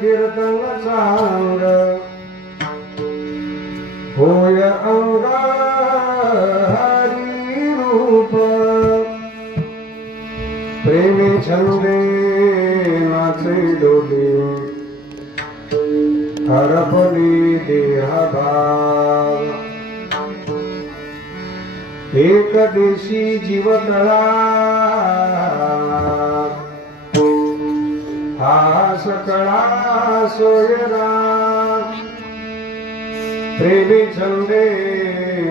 कीर्तन चांग होय अंगा हरी रूप प्रेमी छंदे नाचे डोले हरपली देहभाव एक देशी जीवतळा हा सकळा सोयरा प्रेमी छंदे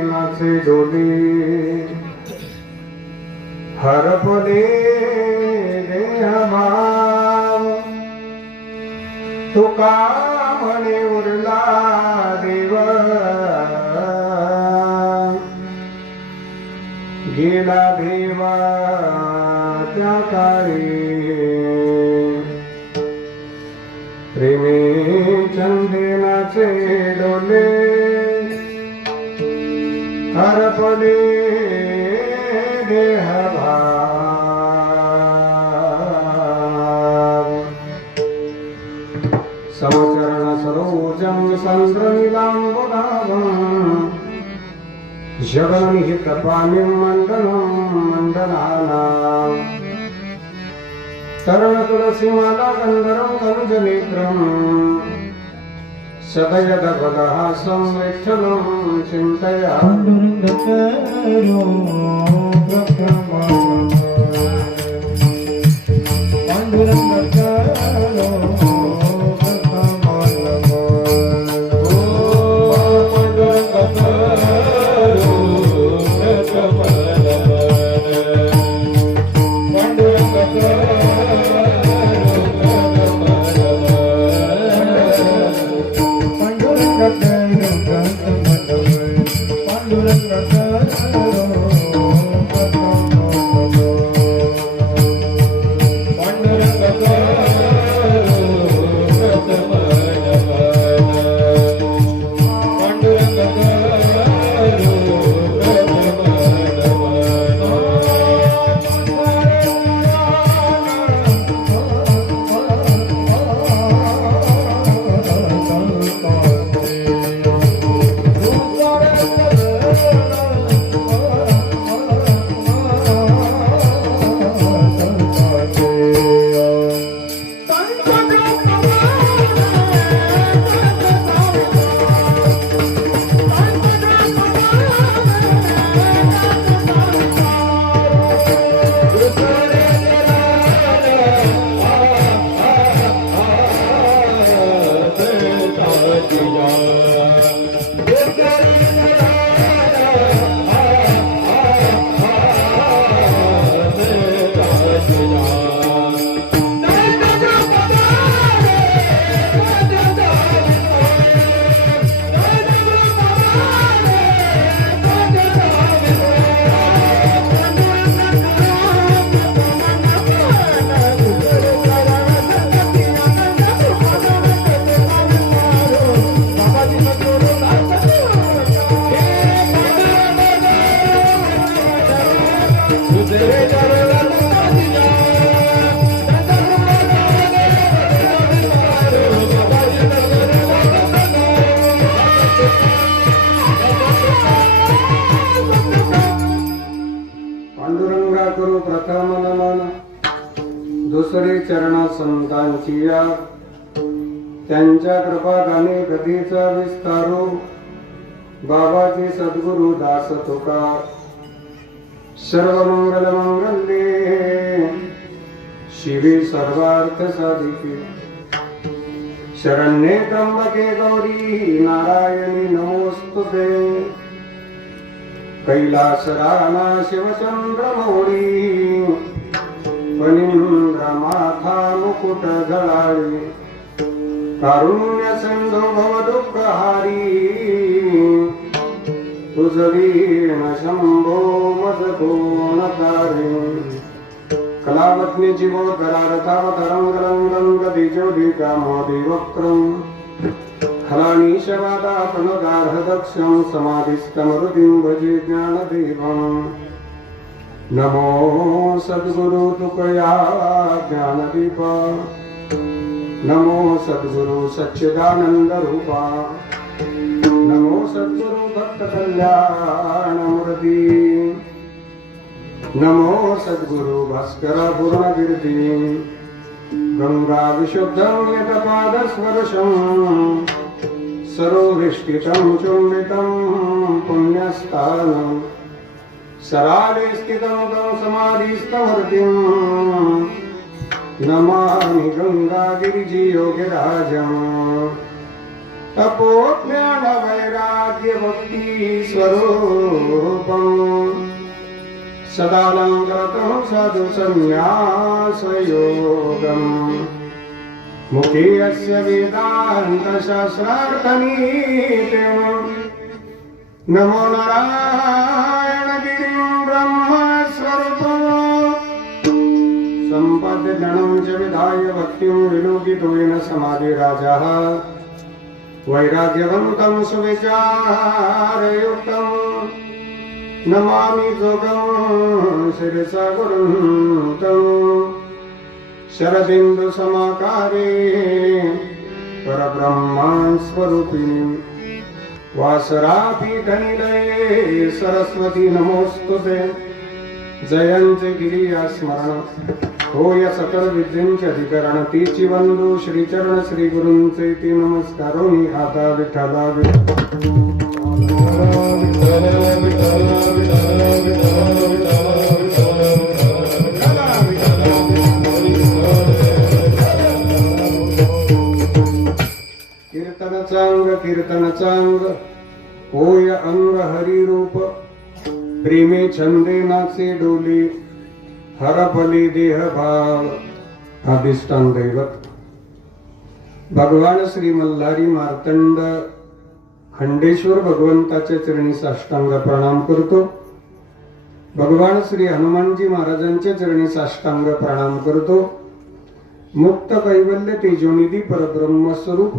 नाचे डोले हरपले देहभाव तुका म्हणे उरला देव गेला देवा त्या काळी प्रेमी छंदे नाचे डोले हरपले देहभाव समचरण सरोजं संद्रमिलाम्बुदाभं जगन्निहितपाणिं मण्डनं मण्डनानाम् तरण तुलसीमाला गंधर्व कनुजनेत्रं सदयदभदहासं विठ्ठलं चिन्तयामि Panduranga करे चरण संतांची या त्यांच्या कृपा गाणे कधीचा विस्तारो बाबाचे सद्गुरु दास तुका सर्व मंगल मंगल्ये शिवे सर्वार्थ साधिके शरण्ये त्र्यंबके गौरी नारायणी नमोस्तुते कैलासराना शिवचंद्र मौळी फणींद्र माथा मुकुट धळाळी कारुण्य सिंधू भव दुःखहारी तुझ वीण शंभो मज कोण तारे कलावत्नी जीवोद्गरारतावतरंगरंगं गतिज्योतिका मोदी वक्रम हलानीशवादापनुगार्हदक्षं समाधिस्तमरुतिं भजे ज्ञानदेवम् नमो सद्गुरु तुकया ज्ञानदीप नमो सद्गुरु सच्चिदानंद रूपा नमो सद्गुरु भक्त कल्याण मूर्ती नमो सद्गुरु भास्कर पूर्णकीर्ती गंगा विशुद्धं यतपादस्पर्शं सरोविष्टितं चुम्बितं पुण्यस्थानं सराले स्थितं तं समाधिस्थमूर्तिं नमामि गंगागिरियोगिराजं तपोज्ञान वैराग्य भक्ति स्वरूपं सदालंकृतं साधु संन्यास योगं मुखे अस्य वेदांत शास्त्रार्थनीतिं नमो नारायण गिरिं ब्रह्मस्वरूपं संपद्यजनं च विधाय भक्तिं विलोकितो येन समाधिराजः वैराग्यवन्तं सुविचारयुक्तं नमामि जोगं शिरसा गुरुं शरदिन्दु समाकारे परब्रह्मं स्वरूपिणीं वासरापीठनिलये सरस्वती नमोस्तुते जयंचे गिरिया स्मरण होय सकल विद्येंचे अधिकरण तीची वंदू श्रीचरण श्री गुरूंचे ती नमस्कारोनी आता विठ्ठला कीर्तनचांग होय अंग हरिरूप प्रेमे छंदे नाचे डोली हरपली देह भाव अधिष्ठान दैवत भगवान श्री मल्हारी मार्तंड खंडेश्वर भगवंताच्या चरणी साष्टांग प्रणाम करतो. भगवान श्री हनुमानजी महाराजांच्या चरणी साष्टांग प्रणाम करतो. मुक्त कैवल्य तेजोनिधी परब्रह्म स्वरूप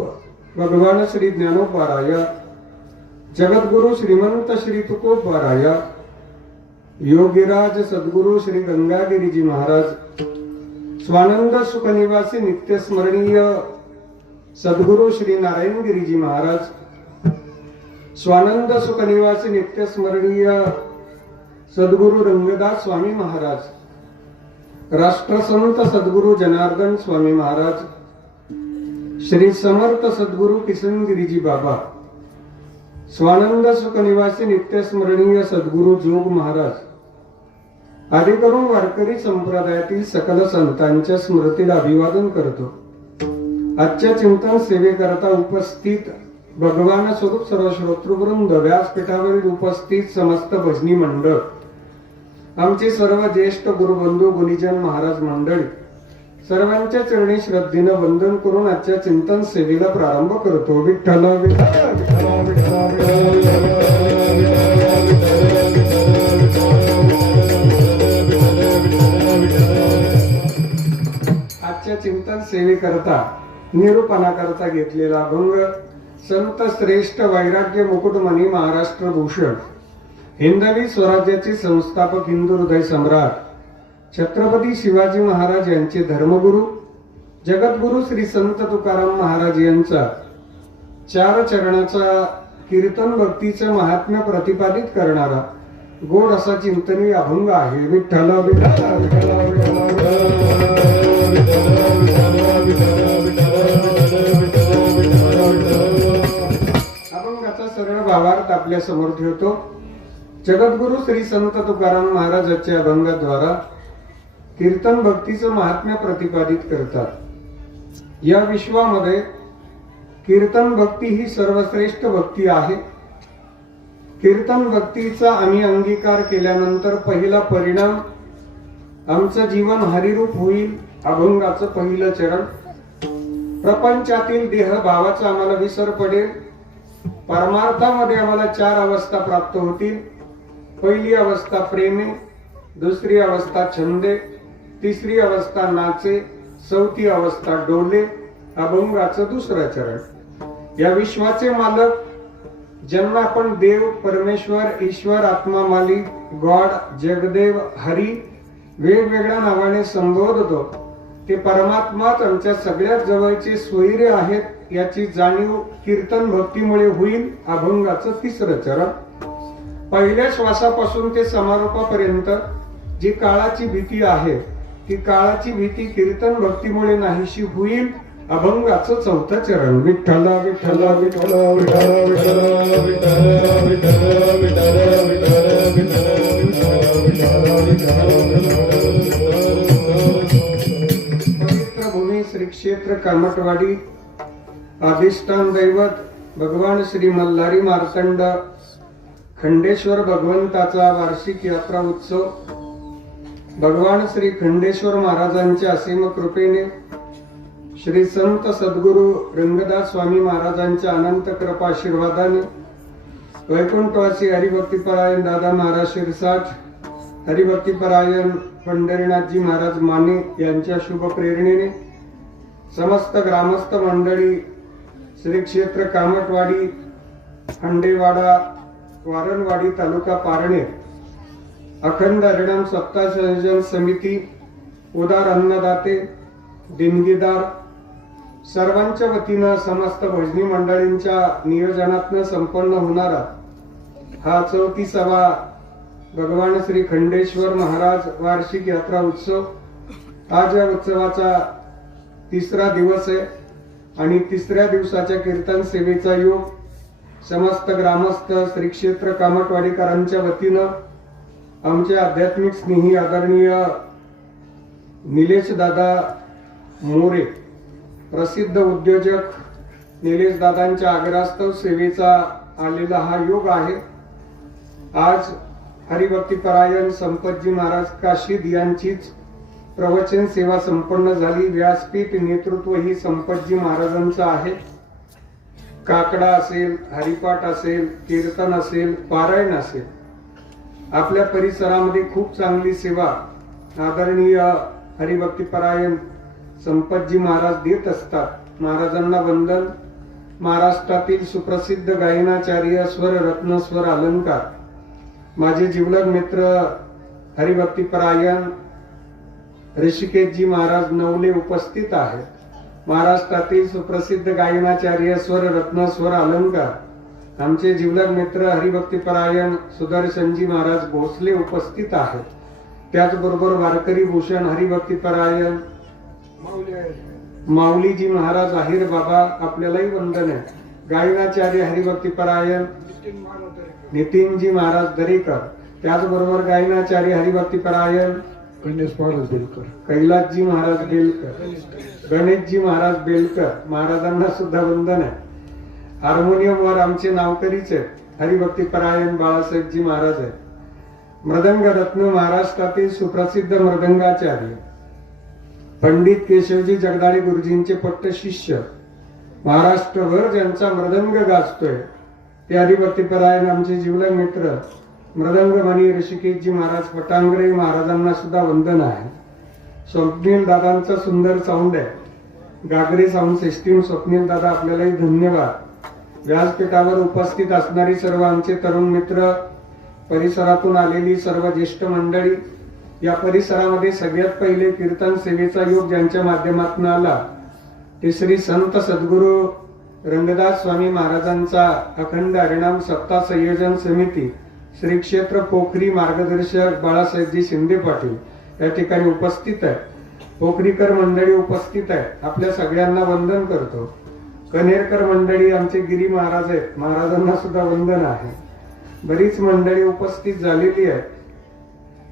भगवान श्री ज्ञानोपाराय जगद्गुरु श्रीमंत श्री तुकोबाराय योगीराज सद्गुरु श्री गंगागिरीजी महाराज स्वानंद सुखनिवासी नित्य स्मरणीय सद्गुरु श्री नारायणगिरीजी महाराज स्वानंद सुखनिवासी नित्य स्मरणीय सद्गुरु रंगदास स्वामी महाराज राष्ट्रसंत सद्गुरु जनार्दन स्वामी महाराज श्री समर्थ सद्गुरु किशनगिरीजी बाबा स्वानंद सुखनिवासी नित्य स्मरणीय सद्गुरु जोग महाराज आदी करून वारकरी संप्रदायातील सकल संतांच्या स्मृतीला अभिवादन करतो. आजच्या चिंतन सेवेकरता उपस्थित भगवान स्वरूप सर्व श्रोतृवृंद, व्यासपीठावरील उपस्थित समस्त भजनी मंडळ, आमचे सर्व ज्येष्ठ गुरुबंधू गुणीजन महाराज मंडळी, सर्वांच्या चरणी श्रद्धेनं वंदन करून आजच्या चिंतन सेवेला प्रारंभ करतो. विठ्ठल विठ्ठल विठ्ठल विठ्ठल आजच्या चिंतन सेवेकरता निरूपणाकरता घेतलेला अभंग संत श्रेष्ठ वैराग्य मुकुटमणी महाराष्ट्र भूषण हिंदवी स्वराज्याचे संस्थापक हिंदू हृदय सम्राट छत्रपती शिवाजी महाराज यांचे धर्मगुरु जगद्गुरु श्री संत तुकाराम महाराज यांचा चार चरणाचा कीर्तन भक्तीचे महात्म्य प्रतिपादित करणारा गोड असा चिंतनी अभंग आहे. विठ्ठल विठ्ठल विठ्ठल अभंगाचा सरळ भावार्थ आपल्या समोर ठेवतो. जगद्गुरु श्री संत तुकाराम महाराजांच्या अभंगाद्वारा कीर्तन भक्तीचं महात्म्य प्रतिपादित करतात. या विश्वामध्ये कीर्तन भक्ती ही सर्वश्रेष्ठ भक्ती आहे. कीर्तन भक्तीचा आम्ही अंगीकार केल्यानंतर पहिला परिणाम आमचं जीवन हरिरूप होईल. अभंगाचं पहिलं चरण. प्रपंचातील देह भावाचा आम्हाला विसर पडेल. परमार्थामध्ये आम्हाला 4 अवस्था प्राप्त होतील. पहिली अवस्था प्रेमे, दुसरी अवस्था छंदे, तिसरी अवस्था नाचे, चौथी अवस्था डोले. अभंगाचं दुसरं चरण. या विश्वाचे मालक ज्यांना आपण देव, परमेश्वर, ईश्वर, आत्मा, मालिक, गॉड, जगदेव, हरी वेगवेगळ्या नावाने संबोधतो ते परमात्माच आमच्या सगळ्यात जवळचे स्वैर्य आहेत याची जाणीव कीर्तन भक्तीमुळे होईल. अभंगाचं तिसरं चरण. पहिल्या श्वासापासून ते समारोपापर्यंत जी काळाची भीती आहे ती काळाची भीती कीर्तन भक्तीमुळे नाहीशी होईल. अभंगाचं चौथं चरण. विठ्ठल विठ्ठल विठ्ठल विठ्ठल विठ्ठल पवित्र भूमी श्री क्षेत्र कामटवाडी. अधिष्ठान दैवत भगवान श्री मल्हारी मार्तंड खंडेश्वर भगवंताचा वार्षिक यात्रा उत्सव. भगवान श्री खंडेश्वर महाराजांच्या असीम कृपेने श्री संत सद्गुरु रंगदास स्वामी महाराजांच्या अनंत कृपा आशीर्वादाने वैकुंठवासी हरिभक्तीपरायण दादा महाराज शिरसाट, हरिभक्तीपरायण पंढरीनाथजी महाराज माने यांच्या शुभ प्रेरणेने समस्त ग्रामस्थ मंडळी श्री क्षेत्र कामटवाडी, खंडेवाडा, वारणवाडी तालुका पारणे अखंड हरिनाम सप्ताह संयोजन समिती, उदार अन्नदाते, देणगीदार सर्वांच्या वतीनं समस्त भजनी मंडळींच्या नियोजनातनं संपन्न होणारा हा 34वा भगवान श्री खंडेश्वर महाराज वार्षिक यात्रा उत्सव. आज या उत्सवाचा 3रा दिवस आहे आणि 3ऱ्या दिवसाच्या कीर्तन सेवेचा योग समस्त ग्रामस्थ श्री क्षेत्र कामटवाडीकरांच्या वतीनं आमचे आध्यात्मिक स्नेही आदरणीय निलेश दादा मोरे, प्रसिद्ध उद्योजक निलेश दादांच्या आग्रहास्तव सेवेचा आलेला हा योग आहे. आज हरिभक्तीपरायण संपतजी महाराज काशीद यांचीच प्रवचन सेवा संपन्न झाली. व्यासपीठ नेतृत्व ही संपतजी महाराजांचं आहे. काकडा असेल, हरिपाठ असेल, कीर्तन असेल, पारायण असेल, आपल्या परिसरामध्ये खूप चांगली सेवा आदरणीय हरिभक्तीपरायण संपतजी महाराज देत असतात. महाराजांना वंदन. महाराष्ट्रातील सुप्रसिद्ध गायनाचार्य स्वर रत्न स्वर अलंकार माझे जिवलग मित्र हरिभक्तीपरायण ऋषिकेशजी महाराज नवले उपस्थित आहेत. महाराष्ट्रातील सुप्रसिद्ध गायनाचार्य स्वर रत्न स्वर अलंकार आमचे जिवलग मित्र हरिभक्तीपरायण सुदर्शनजी महाराज भोसले उपस्थित आहेत. त्याचबरोबर वारकरी भूषण हरिभक्तीपरायण माऊलीजी महाराज आहेर बाबा आपल्यालाही वंदन आहे. गायनाचार्य हरिभक्तीपरायण नितीनजी महाराज दरेकर, त्याचबरोबर गायनाचार्य हरिभक्तीपरायण कैलासजी महाराज बेलकर, गणेशजी महाराज बेलकर महाराजांना सुद्धा वंदन आहे. हार्मोनियमवर आमचे नावकरीच आहेत हरिभक्तीपरायण बाळासाहेबजी महाराज आहेत. मृदंग रत्न महाराष्ट्रातील सुप्रसिद्ध मृदंगाचार्य पंडित केशवजी जगदाळे गुरुजींचे पट्ट शिष्य महाराष्ट्रभर ज्यांचा मृदंग गाजतोय ते हरिभक्तीपरायण आमचे जिवलग मित्र मृदंगमणी ऋषिकेशजी महाराज पटांगरे महाराजांना सुद्धा वंदन आहे. स्वप्नील दादांचा सुंदर साऊंड आहे. गागरे साऊंड सिस्टीम स्वप्नील दादा आपल्यालाही धन्यवाद. व्यासपीठावर उपस्थित असणारी सर्व आमचे तरुण मित्र, परिसरातून आलेली सर्व ज्येष्ठ मंडळी, या परिसरामध्ये सगळ्यात पहिले कीर्तन सेवेचा योग ज्यांच्या माध्यमातून आला ते श्री संत सद्गुरु रंगदास स्वामी महाराजांचा अखंड हरिनाम सप्ताह संयोजन समिती श्री क्षेत्र पोखरी मार्गदर्शक बाळासाहेबजी शिंदे पाटील या ठिकाणी उपस्थित आहेत. पोखरीकर मंडळी उपस्थित आहेत. आपल्या सगळ्यांना वंदन करतो. कनेरकर मंडळी आमचे गिरी महाराज आहेत, महाराजांना सुद्धा वंदन आहे. बरीच मंडळी उपस्थित झालेली आहे.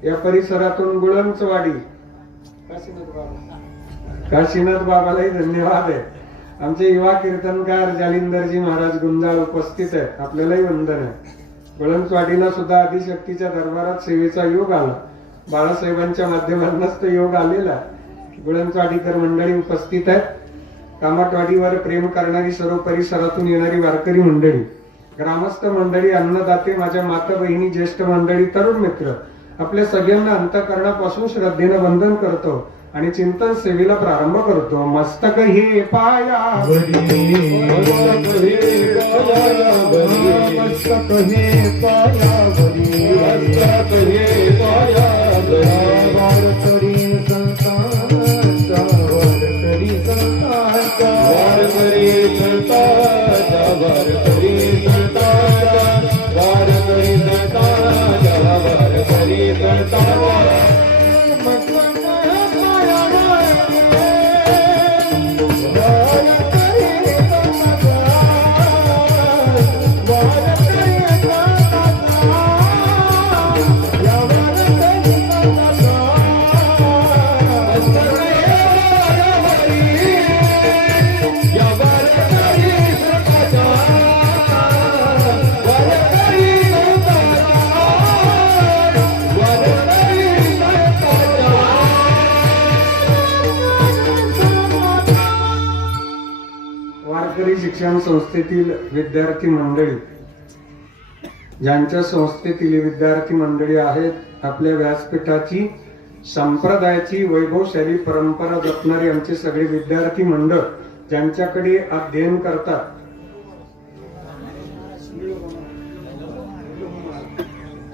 या परिसरातून गुळंचवाडी काशीनाथ बाबालाही धन्यवाद आहे. आमचे युवा कीर्तनकार जालिंदरजी महाराज गुंजाळ उपस्थित आहेत, आपल्यालाही वंदन आहे. गुळंचवाडीला सुद्धा आदिशक्तीच्या दरबारात सेवेचा योग आला. बाळासाहेबांच्या माध्यमातूनच तो योग आलेला. गुळंचवाडीकर मंडळी उपस्थित आहेत. कामटवाडीवर प्रेम करणारी सर्व परिसरातून येणारी वारकरी मंडळी, ग्रामस्थ मंडळी, अन्नदाते, माझ्या माता बहिणी, ज्येष्ठ मंडळी, तरुण मित्र, आपल्या सगळ्यांना अंतःकरणापासून श्रद्धेनं वंदन करतो आणि चिंतन सेवेला प्रारंभ करतो. मस्तक हे पायावरी, मस्तक हे पायावरी, मस्तक हे पायावरी, मस्तक हे पायावरी, वारकरी संतांचा, वारकरी संतांचा, वारकरी संतांचा, वारकरी संतांचा, वारकरी संतांचा, वारकरी संतांचा. शिक्षण संस्थेतील विद्यार्थी मंडळी, ज्यांच्या संस्थेतील विद्यार्थी मंडळी आहेत, आपल्या व्यासपीठाची संप्रदायाची वैभवशाली परंपरा जपणारी आमचे सगळे विद्यार्थी मंडळ, ज्यांच्याकडे अध्ययन करतात.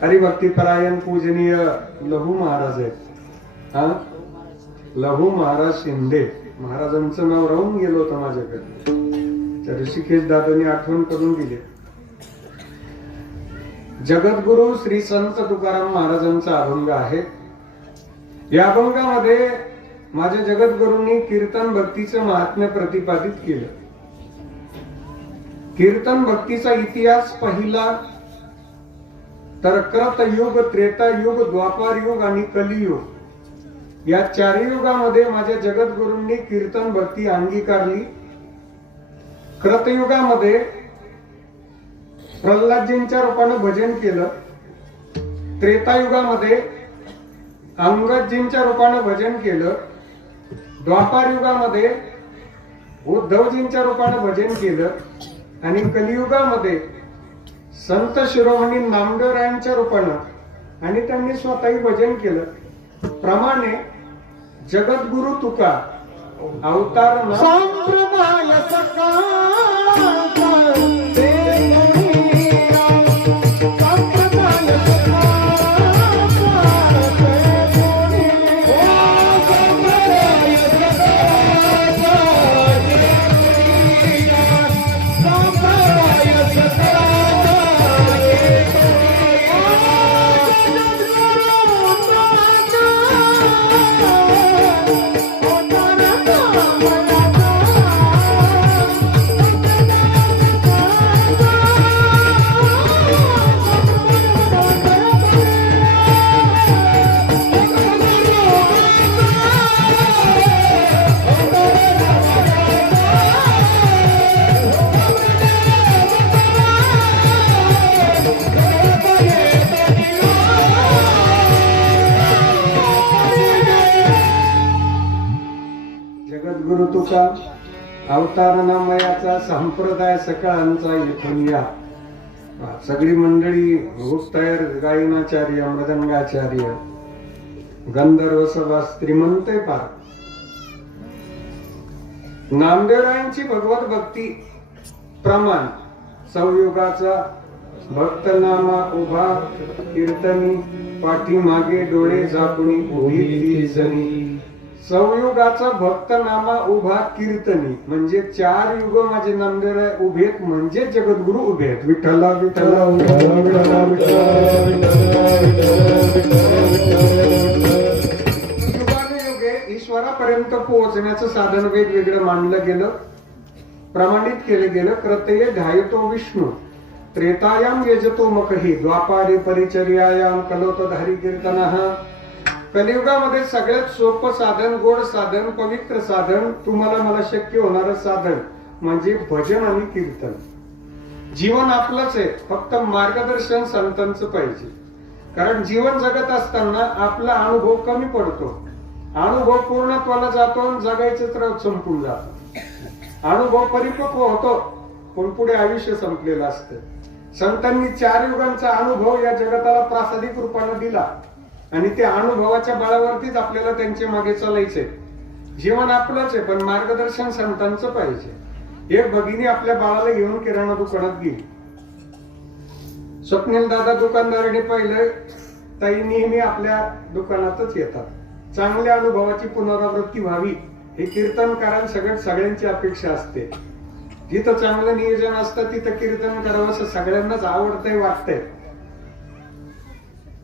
हरिभक्तीपरायण पूजनीय लहू महाराज आहेत. लहू महाराज शिंदे महाराजांचं नाव राहून गेलो होतं माझ्याकडे. ऋषिकेश दादांनी आठवण करून दिली. जगद्गुरु श्री संत तुकाराम महाराजांचा अभंग आहे. या अभंगामध्ये माझ्या जगद्गुरूंनी कीर्तन भक्तीचं महात्म्य प्रतिपादित केलं. कीर्तन भक्तीचा इतिहास पहिला तर कृतयुग, त्रेतायुग, द्वापारयुग आणि कलियुग या चारही युगामध्ये माझ्या जगद्गुरूंनी कीर्तन भक्ती अंगीकारली. कृतयुगामध्ये प्रल्हादजींच्या रूपानं भजन केलं. त्रेतायुगामध्ये अंगदजींच्या रूपानं भजन केलं. द्वापार युगामध्ये उद्धवजींच्या रूपानं भजन केलं आणि कलियुगामध्ये संत शिरोमणी नामदेवरायांच्या रूपानं आणि त्यांनी स्वतःही भजन केलं. प्रमाणे जगद्गुरु तुका अवतार संप्रदाय जगद्गुरु तुका अवतार नामयाचा संप्रदाय सकाळांचा इथून या. सगळी मंडळी गुप्तायर, गायनाचार्य, मृदंगाचार्य, गंधर्व सभा, श्रीमंत पार. नामदेवरायांची भगवत भक्ती प्रमाण संयुगाचा भक्तनामा उभा कीर्तनी, पाठी मागे डोळे झाकुणी उभी ती जणी. संयुगाचा भक्तनामा उभा कीर्तनी, म्हणजे 4 युग माझे नामदेव उभेत, म्हणजे जगद्गुरु उभेत. विठ्ठला विठ्ठला विठ्ठला विठ्ठला युगानुयुगे ईश्वरापर्यंत पोहोचण्याचं साधन वेगवेगळं मानलं गेलं, प्रमाणित केलं गेलं. क्रतये ध्यायतो विष्णू, त्रेतायाम यजतो मकही, द्वापारे परिचर्यायाम कलोतधारी कीर्तनः. कलियुगामध्ये सगळ्यात सोपं साधन, गोड साधन, पवित्र साधन, तुम्हाला मला शक्य होणारं साधन म्हणजे भजन आणि कीर्तन. जीवन आपलंच आहे, फक्त मार्गदर्शन संतांचं पाहिजे. कारण जीवन जगत असताना आपला अनुभव कमी पडतो, अनुभव पूर्णत्वाला जातो, जगायचं तर संपून जातो. अनुभव परिपक्व होतो, पण पुढे आयुष्य संपलेलं असतं. संतांनी 4 युगांचा अनुभव या जगताला प्रासादिक रूपाने दिला आणि त्या अनुभवाच्या बळावरतीच आपल्याला त्यांच्या मागे चालायचंय. जीवन आपलंच आहे, पण मार्गदर्शन संतांचं पाहिजे. एक भगिनी आपल्या बाळाला घेऊन किराणा दुकानात गेली. स्वप्नील दादा दुकानदाराने पाहिलं, ताई नेहमी आपल्या दुकानातच येतात, चांगल्या अनुभवाची पुनरावृत्ती व्हावी हे कीर्तनकारांसकट सगळ्यांची अपेक्षा असते. जिथं चांगलं नियोजन असतं तिथं कीर्तन करावं असं सगळ्यांनाच आवडतंय, वाटतंय.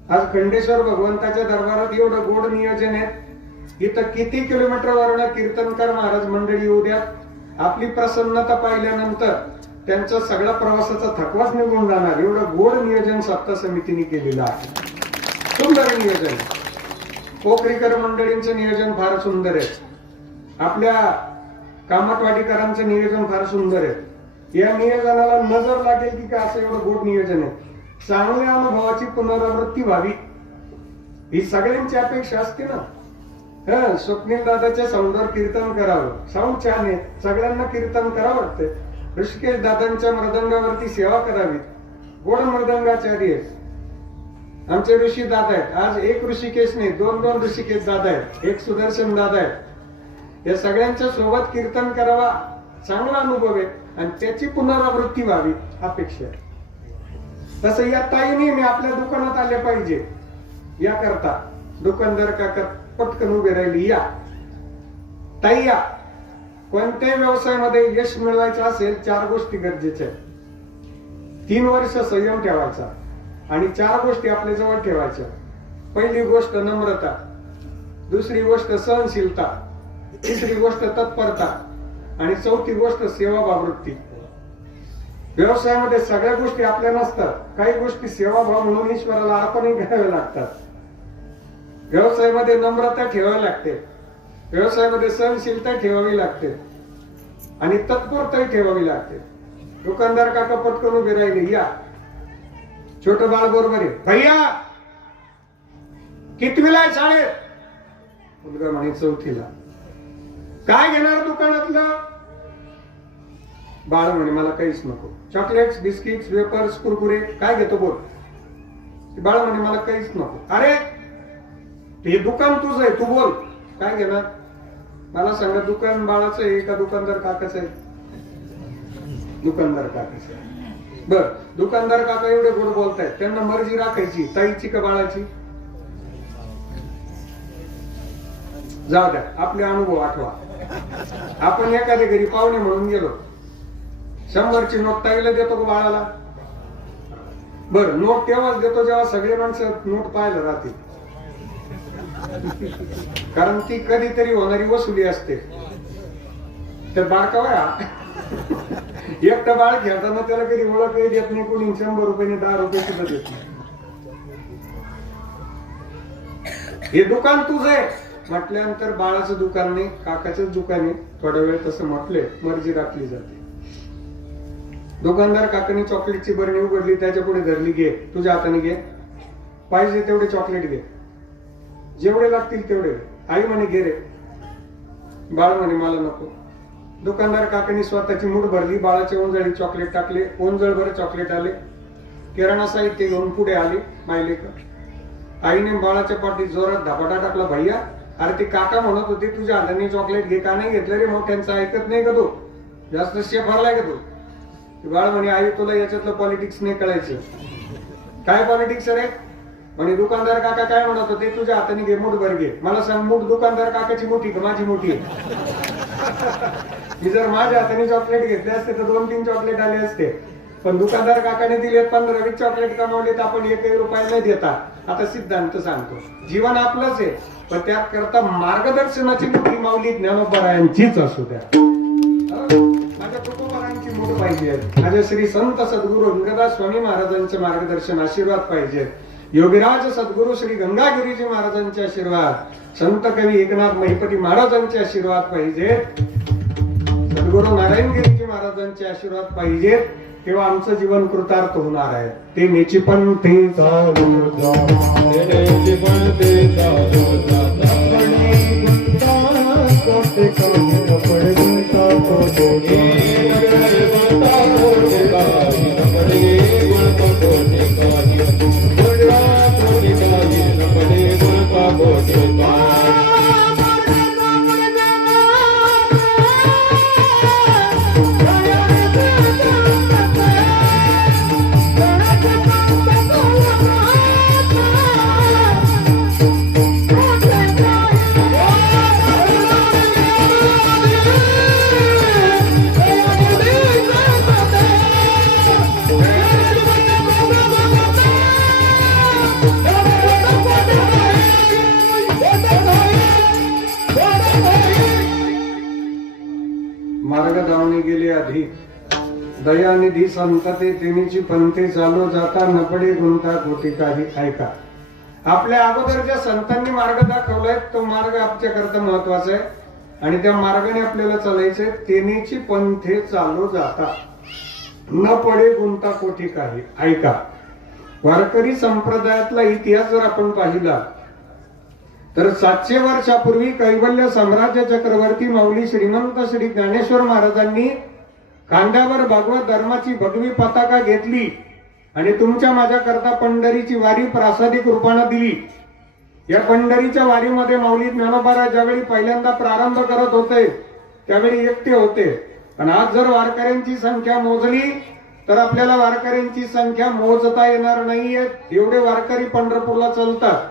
आज खंडेश्वर भगवंताच्या दरबारात एवढं गोड नियोजन आहे, इथं किती किलोमीटर वरनं कीर्तनकार महाराज मंडळी येऊ द्यात, आपली प्रसन्नता पाहिल्यानंतर त्यांचा सगळा प्रवासाचा थकवाच निघून जाणार, एवढं गोड नियोजन सप्ताह समितीने केलेलं आहे. सुंदर नियोजन. पोखरीकर मंडळींचं नियोजन फार सुंदर आहे, आपल्या कामतवाडीकरांचं नियोजन फार सुंदर आहे. या नियोजनाला नजर लागेल की काय असं एवढं गोड नियोजन आहे. चांगल्या अनुभवाची पुनरावृत्ती व्हावी ही सगळ्यांची अपेक्षा असते ना. स्वप्नील दादाच्या साऊंडवर कीर्तन करावं, साऊंड छान आहे, सगळ्यांना कीर्तन करावं वाटतंय. ऋषिकेश दादांच्या मृदंगावरती सेवा करावी, गोड मृदंगाचार्य आहेत आमचे ऋषी दादा आहेत. आज एक ऋषिकेश नाही, 2 ऋषिकेश दादा आहेत, एक सुदर्शन दादा आहेत. या सगळ्यांच्या सोबत कीर्तन करावा, चांगला अनुभव आहे आणि त्याची पुनरावृत्ती व्हावी अपेक्षा आहे. तसं या ताईने मी आपल्या दुकानात आले पाहिजे याकरता दुकानदार काका पटकन उभे राहिली. या ताई या. कोणत्याही व्यवसायामध्ये यश मिळवायचं असेल 4 गोष्टी गरजेच्या आहेत. 3 वर्ष संयम ठेवायचा आणि 4 गोष्टी आपल्या जवळ ठेवायच्या. पहिली गोष्ट नम्रता, दुसरी गोष्ट सहनशीलता, तिसरी गोष्ट तत्परता आणि चौथी गोष्ट सेवाभाववृत्ती. व्यवसायामध्ये सगळ्या गोष्टी आपल्या नसतात, काही गोष्टी सेवाभाव म्हणून ईश्वराला अर्पणही घ्याव्या लागतात. व्यवसायामध्ये नम्रता ठेवावी लागते, व्यवसायामध्ये सहनशीलता ठेवावी लागते आणि तत्परताही ठेवावी लागते. दुकानदार काका पटकन उभे राहिले. या. छोटं बाळ बरोबर आहे. भैया कितवीला आहे शाळेत? मुलगा म्हणे 4थीला. काय घेणार दुकानातलं? बाळ म्हणे मला काहीच नको, चॉकलेट्स, बिस्किट्स, वेपर्स, कुरकुरे. काय घेतो बोल? बाळ म्हणे मला काहीच नको. अरे हे दुकान तुझं आहे, तू बोल काय घेणार? मला सांगा, दुकान बाळाचं आहे का दुकानदार काकाचं आहे? दुकानदार काकाचं आहे. बर, दुकानदार काका एवढे गोड बोलतायत, त्यांना मर्जी राखायची ताईची का बाळाची? जाऊ द्या, आपले अनुभव आठवा. आपण एखाद्या घरी पाहुणे म्हणून गेलो, 100ची नोट ताईला देतो का बाळाला? बर, नोट तेव्हाच देतो जेव्हा सगळे माणसं नोट पाहायला राहतील, कारण ती कधीतरी होणारी वसुली असते. तर बारकावा एकटा बाळ खेळताना त्याला कधी ओळखही देत नाही कोणी, 100 रुपये 10 रुपये सुद्धा देत नाही. हे दुकान तुझं आहे म्हटल्यानंतर बाळाचं दुकान नाही, काकाचंच दुकान आहे. थोड्या वेळ तसं म्हटले, मर्जी राखली जाते. दुकानदार काकाने चॉकलेटची बरणी उघडली, त्याच्या पुढे धरली. घे, तुझ्या हाताने घे, पाहिजे तेवढे चॉकलेट घे, जेवढे लागतील तेवढे. आई म्हणे घे रे. बाळ म्हणे मला नको. दुकानदार काकांनी स्वतःची मूठ भरली, बाळाच्या ओंजळी चॉकलेट टाकले, ओंजळ भर चॉकलेट आले. किराणा साहित्य घेऊन पुढे आले मायले का. आईने बाळाच्या पाठीत जोरात धापाटा टाकला. भैया, अरे ते काका म्हणत होते तुझ्या हाताने चॉकलेट घे, का नाही घेतलं रे? मोठ्यांचं ऐकत नाही का तू? जास्त शेफारलाय का तू? बाळ म्हणे आई तुला याच्यातलं पॉलिटिक्स नाही कळायचं. काय पॉलिटिक्स रे? म्हणे दुकानदार काका काय म्हणत होते, तुझ्या हाताने घे मूठ भर घे. मला सांग, मूठ दुकानदार काकाची मोठी का माझी मोठी आहे? मी जर माझ्या हाताने चॉकलेट घेतले असते तर 2-3 चॉकलेट आले असते, पण दुकानदार काकाने दिले 15-20 चॉकलेट कमावले तर आपण 1 रुपया नाही देता. आता सिद्धांत सांगतो, जीवन आपलंच आहे, पण त्याकरता मार्गदर्शनाची मोठी माऊली ज्ञानोबरायांचीच असू द्या. माझ्या तुकोबरांची मूठ पाहिजे, माझ्या श्री संत सद्गुरू गंगादास स्वामी महाराजांचे मार्गदर्शन आशीर्वाद पाहिजे, योगीराज सद्गुरू श्री गंगागिरीजी महाराजांचे आशीर्वाद, संत कवी एकनाथ महिपती महाराजांचे आशीर्वाद पाहिजे, सद्गुरू नारायणगिरीजी महाराजांचे आशीर्वाद पाहिजेत, तेव्हा आमचं जीवन कृतार्थ होणार आहे. ते नेची पण ते चालू जा, नेची पण ते चालू जा, पडे गुंता कोटे कोटे पडे गुंता कोटे पडे गुंता कोटे काही पडे गुंता कोटे काही पडा कोटे काही पडे गुंता कोटे काही. मार्ग धावणे गेले अधिक, दयानिधी संतते तिनीची पंथे चालू जाता, न पडे गुंता कोटी काही. ऐका, आपल्या अगोदर ज्या संतांनी मार्ग दाखवलाय तो मार्ग आमच्या करता महत्वाचा आहे आणि त्या मार्गाने आपल्याला चालायचंय. तेनीची पंथे चालू जाता, न पडे गुंता कोटी काही. ऐका, वारकरी संप्रदायातला इतिहास जर आपण पाहिला तर 700 वर्षापूर्वी कैवल्य साम्राज्य चक्रवर्ती माऊली श्रीमंत श्री ज्ञानेश्वर महाराजांनी खांद्यावर भागवत धर्माची भगवी पताका घेतली आणि तुमच्या माझ्या करता पंढरीची वारी प्रासादिक रूपाने दिली. या पंढरीच्या वारीमध्ये माऊली ज्ञानोबा ज्यावेळी पहिल्यांदा प्रारंभ करत होते त्यावेळी एकटे होते, पण आज जर वारकऱ्यांची संख्या मोजली तर आपल्याला वारकऱ्यांची संख्या मोजता येणार नाहीये. एवढे वारकरी पंढरपूरला चालतात,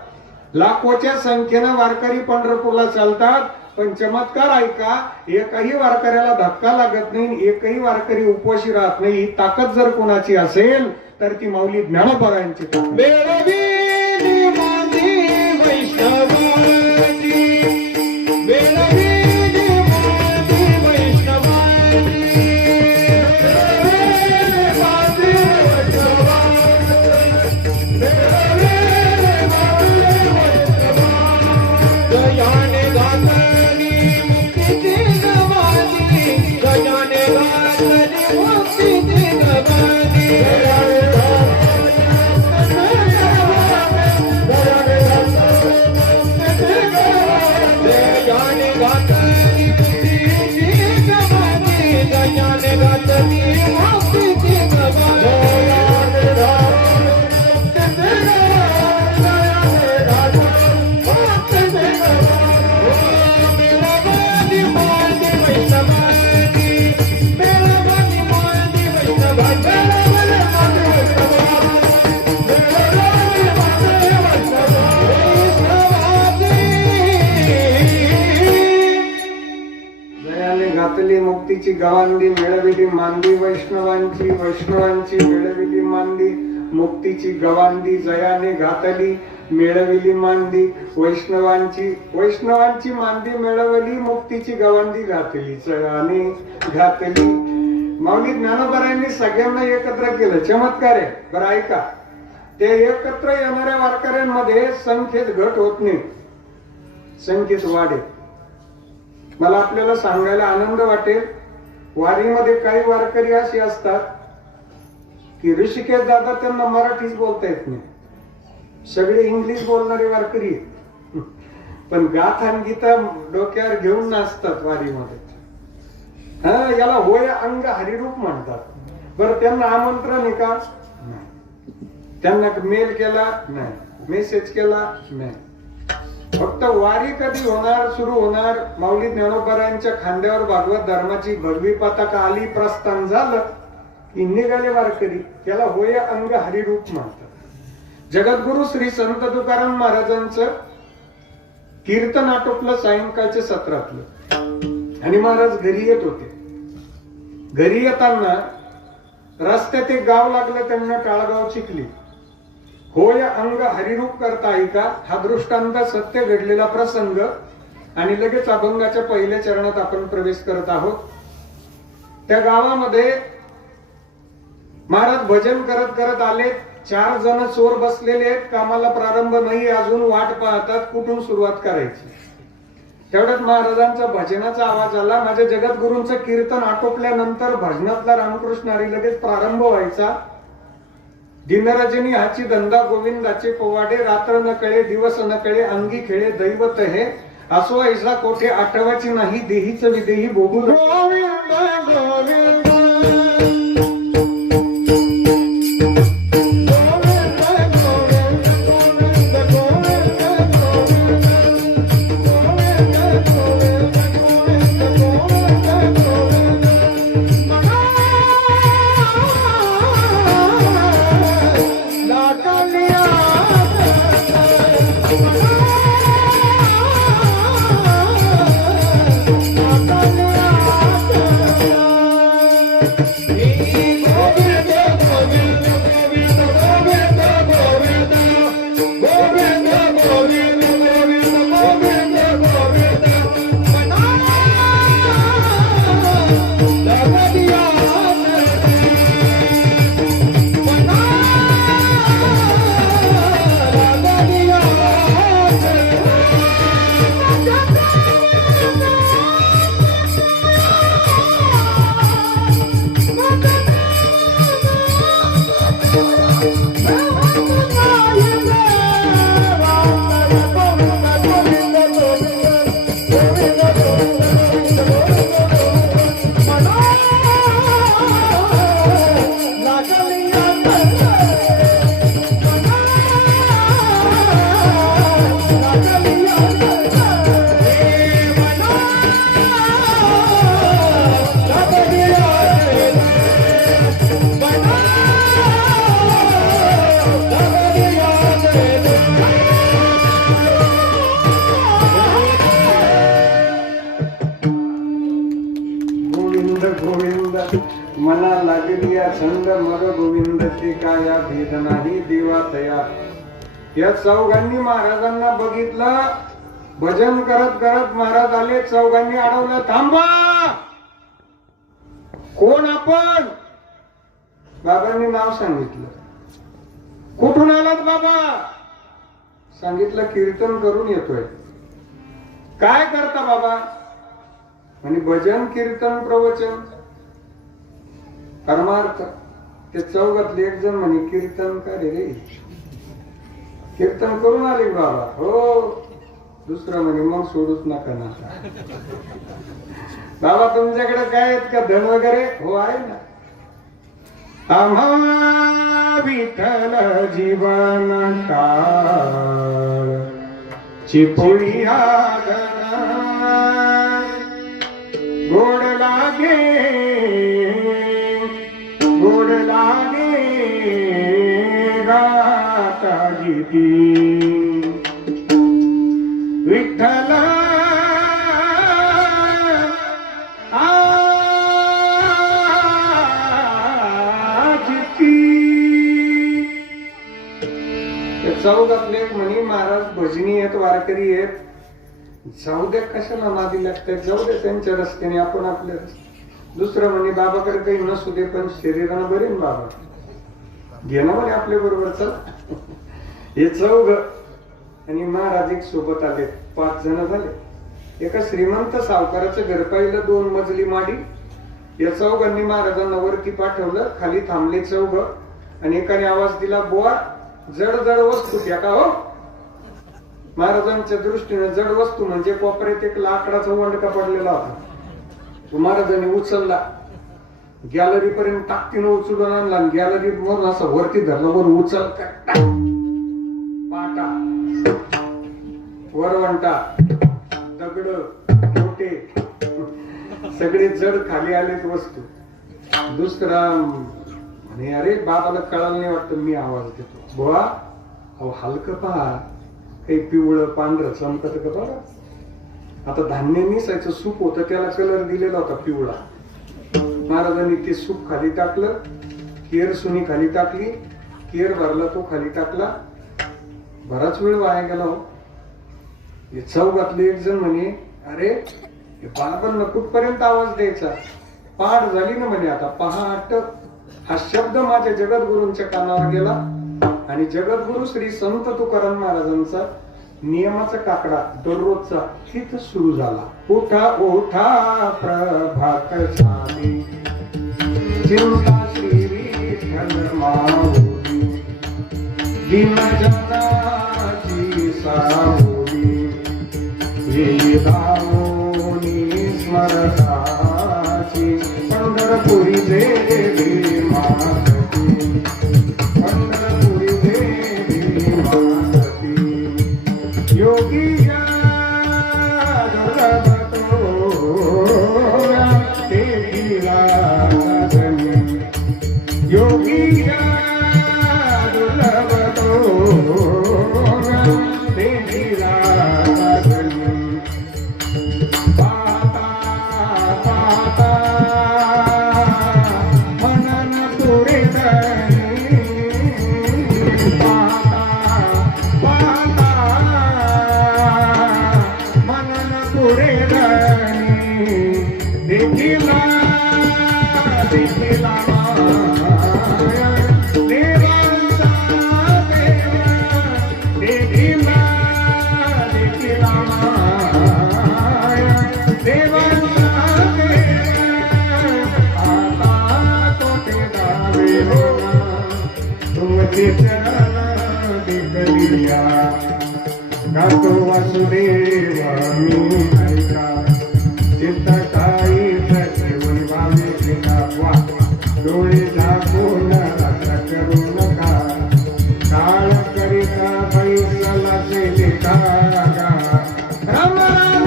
लाखोच्या संख्येनं वारकरी पंढरपूरला चालतात. पण चमत्कार ऐका, एकही वारकऱ्याला धक्का लागत नाही, एकही वारकरी उपवाशी राहत नाही. ताकद जर कोणाची असेल तर ती माऊली ज्ञानोबरायांची ताकद. मुक्तीची गवांदी मिळविली मांदी, वैष्णवांची वैष्णवांची मिळविली मांदी, मुक्तीची गवांदी जयाने घातली मिळविली मांदी, वैष्णवांची वैष्णवांची मांदी मिळवली, मुक्तीची गवांदी घातली जयाने घातली. माऊली ज्ञानोबरायांनी सगळ्यांना एकत्र केलं. चमत्कार आहे. बरं ऐका, ते एकत्र येणाऱ्या वारकऱ्यांमध्ये संख्येत घट होत नाही, संख्येत वाढे. मला आपल्याला सांगायला आनंद वाटेल, वारीमध्ये काही वारकरी असे असतात की ऋषिकेश दादा त्यांना मराठीच बोलता येत नाही, सगळे इंग्लिश बोलणारे वारकरी, पण गाथा आणि गीता डोक्यावर घेऊन नाचतात वारीमध्ये. याला होय अंग हरिरूप म्हणतात. बरं, त्यांना आमंत्रण आहे का? त्यांना मेल केला नाही, मेसेज केला नाही. फक्त वारी कधी होणार, सुरू होणार, माऊली ज्ञानोबरायांच्या खांद्यावर भागवत धर्माची भगवी पताका आली, प्रस्थान झालं की निघाले वारकरी. त्याला होय अंग हरिरूप म्हणतात. जगद्गुरु श्री संत तुकाराम महाराजांचं कीर्तन आटोपलं सायंकाळच्या सत्रातलं आणि महाराज घरी येत होते. घरी येताना रस्त्यात एक गाव लागलं त्यांना, टाळगाव चिखली. होय अंग हरिरूप करता ऐका, हा दृष्टांत सत्य घडलेला प्रसंग. आणि लगेच अभंगाच्या पहिल्या चरणात आपण प्रवेश करत आहोत. त्या गावामध्ये महाराज भजन करत करत आले. 4 जण चोर बसलेले आहेत, कामाला प्रारंभ नाही अजून, वाट पाहतात कुठून सुरुवात करायची. तेवढ्यात महाराजांचा भजनाचा आवाज आला. माझ्या जगद्गुरूंचं कीर्तन आटोपल्यानंतर भजनातला रामकृष्ण हरी लगेच प्रारंभ व्हायचा. दिनरजनी हाची धंदा गोविंदाचे पोवाडे, रात्र न कळे दिवस न कळे अंगी खेळे दैवत हे, असो ऐसा कोठे आठवाची नाही देहीच विदेही भोगू. मना लागली या छंद मग गोविंदची काया भेद नाही देवा तया. या चौघांनी महाराजांना बघितलं. भजन करत करत महाराज आले. चौघांनी अडवलं, थांबा. कोण आपण? बाबांनी नाव सांगितलं. कुठून आलात बाबा? सांगितलं कीर्तन करून येतोय. काय करता बाबा? आणि भजन कीर्तन प्रवचन परमार्थ. ते चौघातले एक जण म्हणे कीर्तन करे रे. कीर्तन करून आले बाबा. हो. दुसरा म्हणे मग सोडूच नका ना. बाबा तुमच्याकडे काय आहेत का धन वगैरे? हो आहे ना. आम्हा विठ्ठल जीवन काळ चिपुळी गोड लागे गोड लागे गाता गीती विठ्ठल चौघातले म्हणे महाराज भजनी आहेत, वारकरी आहेत. जाऊ द्या कशाला मादी लागतात, जाऊ दे त्यांच्या रस्त्याने, आपण आपल्या रस्ते. दुसरं म्हणे बाबाकडे काही नसू दे पण शरीरानं बरेन बाबा, घेणं म्हणे आपल्या बरोबर चल. हे चौघ आणि महाराज एक सोबत आले. 5 जण झाले. एका श्रीमंत सावकाराचं घर पाहिलं, 2 मजली माडी. या चौघांनी महाराजांना वरती पाठवलं. खाली थांबले चौघ आणि एकाने आवाज दिला, बुवा जड जड वस्तू घ्या का हो. महाराजांच्या दृष्टीने जड वस्तू म्हणजे कोपऱ्यात एक लाकडाचा वंडका पडलेला होता. तो महाराजांनी उचलला, गॅलरी पर्यंत ताकदीनं उचलून आणला आणि गॅलरी वरून असं वरती धरलं. वर उचल पाटा, वरवंटा, दगड, मोठे सगळे जड खाली आलेत वस्तू. दुसरा म्हणे, अरे बाबाला कळालं नाही वाटतं, मी आवाज देतो. बुवा अहो हलकं पहा, काही पिवळं पांढरं चमकत का बघा. आता धान्य निसायचं सूप होतं, त्याला कलर दिलेला होता पिवळा. महाराजांनी ते सूप खाली टाकलं, केर सुनी खाली टाकली, केर भरला तो खाली टाकला. बराच वेळ वाया गेला हो. चौघातले एक जण म्हणे, अरे बाबांना कुठपर्यंत आवाज द्यायचा, पहाट झाली ना म्हणे. आता पहाट हा शब्द माझ्या जगद्गुरूंच्या कानावर गेला आणि जगद्गुरु श्री संत तुकाराम महाराजांचा नियमाचा काकडा दररोजचा तिथं सुरू झाला. उठा उठा प्रभात झाली, चिंता श्री विठ्ठल माऊली, दीनजनाची सावली, येई धावोनी स्मरणाची, पंढरपुरी देवी मातती, पंढरपुरी देवी मातती, योगी योगी गातो वासुदेव मी ऐका, चित्त काही ठेवून वावे घेता, डोळे झाकून रात्र करू नका, काळ करिता बैसला ते लेखा. राम राम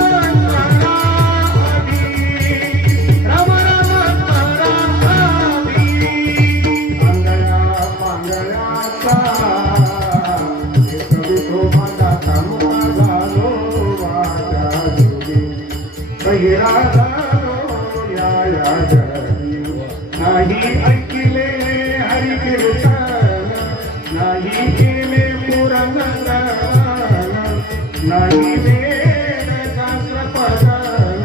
नाही ऐकिले हरी कीर्तन, नाही केले पुराण, नाही वेद शास्त्र पठन,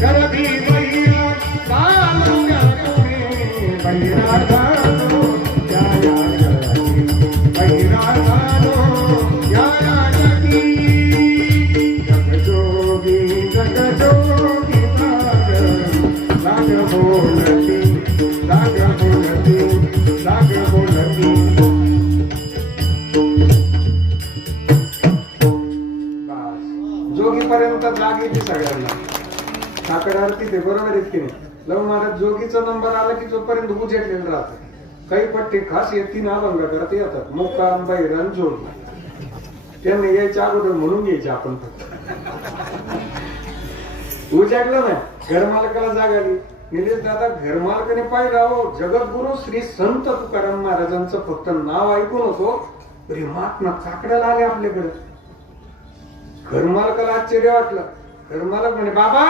गर्भी बैरा चालूया तुम्ही, बैरा झालो या जगी, बैरा झालो या जगी. जगजोगी जगजोगी लाग बोलती, लाग बोलती, लाग बोलती. जोगीपर्यंत जाग येते सगळ्यांना. काकड आरती ते बरोबर आहेत की नाही. लव महाराज जोगीचा नंबर आला की जोपर्यंत उजेडलेलं राहत. काही पट्टे खास येतील अभंग करता येतात, मुक्काम बैरण जोडला. त्यांनी यायच्या अगोदर म्हणून यायचे आपण फक्त. उजाडलं ना, घरमालकाला जाग आली. निलेश दादा घरमालकाने पाहिलं हो, जगद्गुरु श्री संत तुकाराम महाराजांचं फक्त नाव ऐकून होतो, महात्मा काकड्याला आले आपल्याकडे. घरमालकाला आश्चर्य वाटलं. घरमालक म्हणे, बाबा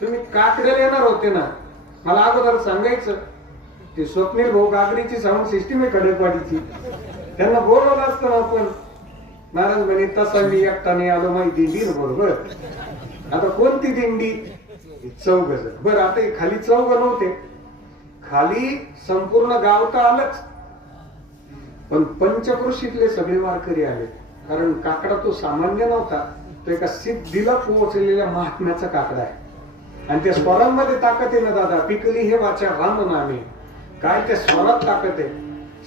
तुम्ही काकड्याला येणार होते ना, मला अगोदर सांगायचं. ते स्वप्नील भाऊ गागरीची साऊंड सिस्टीम आहे खडकवाडीची, त्यांना बोलवलं असतं ना आपण. महाराज म्हणे, तसा मी एकटाने आलो माहिती दिंडी बरोबर. आता कोणती दिंडी? चौघ जण. बरं आता खाली चौघ नव्हते, खाली संपूर्ण गाव तर आलंच, पण पंचक्रोशीतले सगळे वारकरी आले. कारण काकडा तो सामान्य नव्हता, तो एका सिद्धीला पोहोचलेल्या महात्म्याचा काकडा आहे. आणि त्या स्वरांमध्ये ताकद आहे ना दादा. पिकली हे वाचा राम नामे, काय त्या स्वरात ताकद आहे.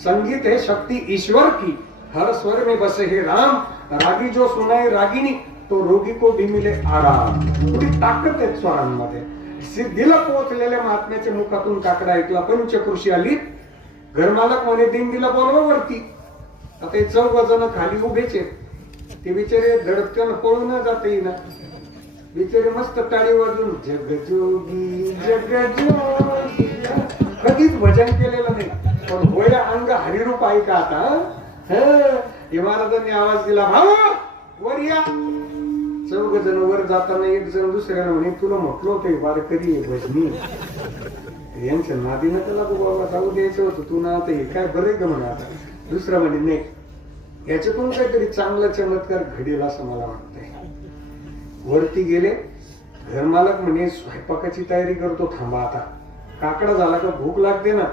संगीत है शक्ती ईश्वर की, हर स्वर में बसे हे राम, रागी जो सुनाए रागिनी, तो रोगी को भी मिले आराम. थोडी ताकद आहे स्वरांमध्ये. सिद्धीला पोहोचलेल्या महात्म्याच्या मुखातून काकडा ऐकला. पंचकृषी आली. घरमालक म्हणे, दिंडीला बोलवा वरती. आता हे 14 जण खाली उभेचे. ते बिचारे धडकन पळून जाते ना, बिचारे मस्त टाळी वाजून जगजोगी जगजोगी. कधीच भजन केलेलं नाही, पण होय अंग हरिरूप ऐका आता. महाराजांनी आवाज दिला, भाऊ वर या. चौघ जण वर जाताना एक जण दुसऱ्याला म्हणे, तुला म्हटलं होतं वारकरी आहे भजनी, यांच्या नादीनं त्याला बाबा जाऊ द्यायचं होतं तू ना, आता हे काय बरं का म्हणे. आता दुसरा म्हणे नाही, याच्यातून काहीतरी चांगला चमत्कार घडेल असं मला वाटतंय. वरती गेले. घरमालक म्हणे स्वयंपाकाची तयारी करतो, थांबा आता. काकडा झाला का भूक लागते ना,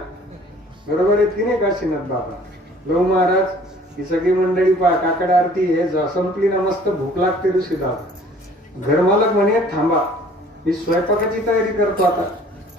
बरोबर आहेत की नाही काशीनाथ बाबा. लव महाराज ही सगळी मंडळी पहा, काकडा आरती हे संपली ना, मस्त भूक लागते ऋषी दादा. घरमालक म्हणे थांबा, मी स्वयंपाकाची तयारी करतो आता,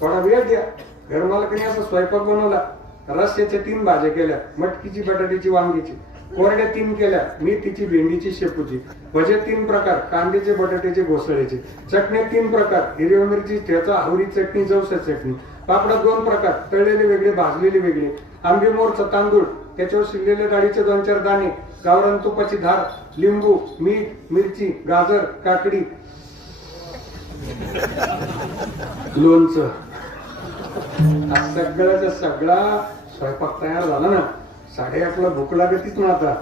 थोडा वेळ द्या. घरमालकाने असा स्वयंपाक बनवला. रस्स्याच्या 3 भाज्या केल्या, मटकीची, बटाट्याची, वांगीची. कोरड्या 3 केल्या, मेथीची, भेंडीची, शेपूची. भजे 3 प्रकार, कांद्याचे, बटाट्याचे, घोसळ्याचे. चटण्या 3 प्रकार, हिरव्या मिरची, ठेचा, आवरी चटणी, जवसा चटणी. पापडात 2 प्रकार, तळलेले वेगळे, भाजलेले वेगळे. आंबे मोरचा तांदूळ, त्याच्यावर शिजलेल्या डाळीचे 2-4 दाणे, गावरान तुपाची धार, लिंबू, मीठ, मिरची, गाजर, काकडी, लोणचं. सगळ्याचा सगळा स्वयंपाक तयार झाला ना. 8:30ला भूक लागतीच ना आता.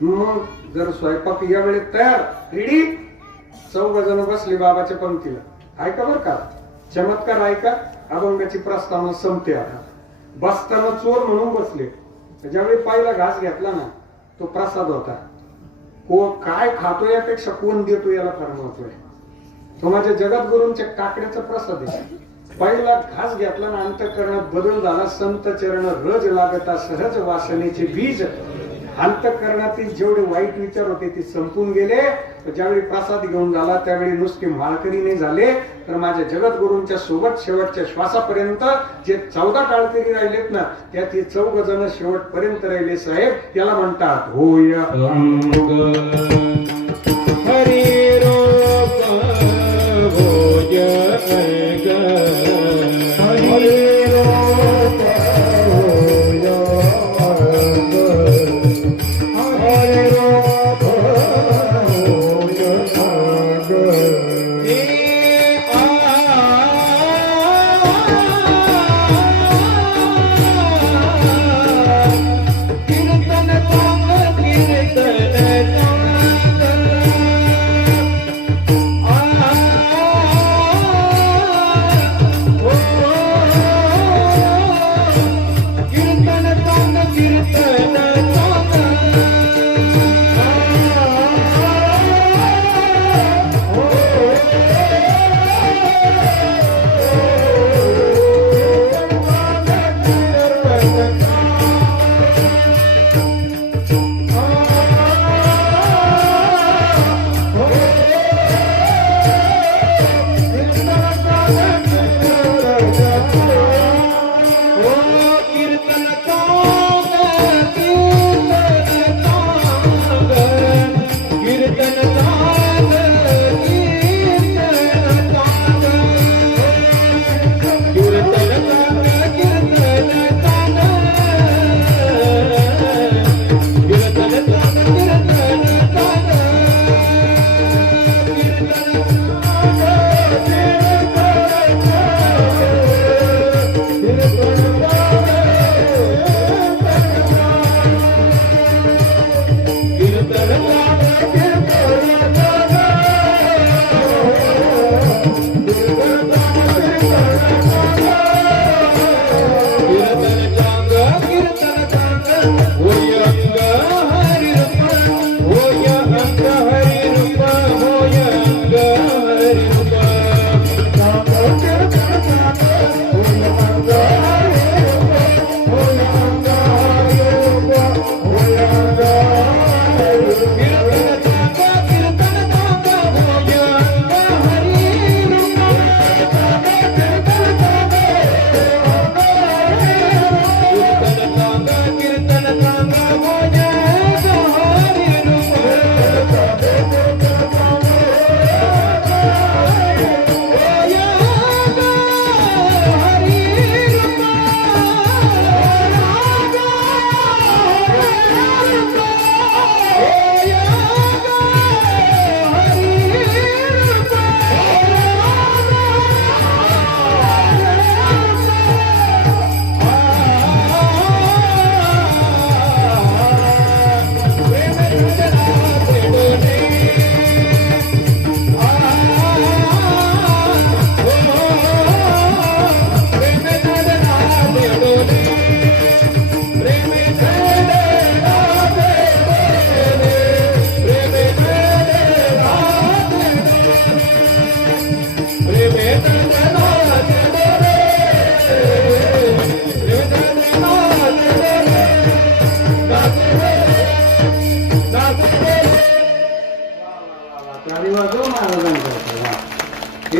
मग जर स्वयंपाक या वेळेत तयार, रेडी, 4 जण बसले बाबाच्या पंक्तीला. ऐका बर का, चमत्कार ऐका. अभंगाची प्रस्तावना संपते आता. बसताना चोर म्हणून बसले. ज्यावेळी पायला घास घेतला ना, तो प्रसाद होता. काय खातो यापेक्षा कोण देतो याला फार महत्व आहे. तो माझ्या जगद्गुरूंच्या काकड्याचा प्रसाद आहे. पहिला घास घेतला ना, अंतःकरणात बदल झाला. संत चरण रज लागता सहज वासनेचे बीज. अंतःकरणातील जेवढे वाईट विचार होते ते संपून गेले. ज्यावेळी प्रसाद घेऊन झाला त्यावेळी नुसते माळकरी नाही झाले, तर माझ्या जगद्गुरूंच्या सोबत शेवटच्या श्वासापर्यंत जे 14 टाळकरी राहिलेत ना, त्यात हे 4 जण शेवटपर्यंत राहिले. साहेब, त्याला म्हणतात होय हरी रूप भोज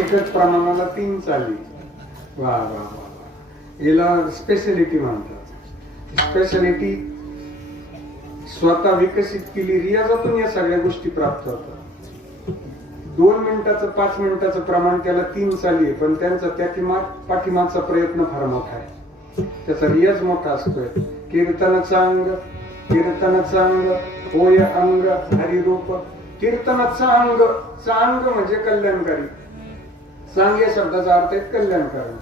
एकच प्रमाणाला 3 चाली. वा वा वा वा. याला स्पेशालिटी म्हणतात. स्पेशालिटी स्वतः विकसित केली, रियाजातून या सगळ्या गोष्टी प्राप्त होतात. 2 मिनिटाचं 5 मिनिटाचं प्रमाण त्याला 3 चाली आहे, पण त्यांचा त्या पाठीमागचा प्रयत्न फार मोठा आहे. त्याचा रियाज मोठा असतोय. कीर्तनाचं अंग, कीर्तनाचं अंग, होय अंग हरिरूप. कीर्तनाचं अंग, चांग म्हणजे कल्याणकारी. चांग या शब्दाचा अर्थ आहे कल्याणकारी.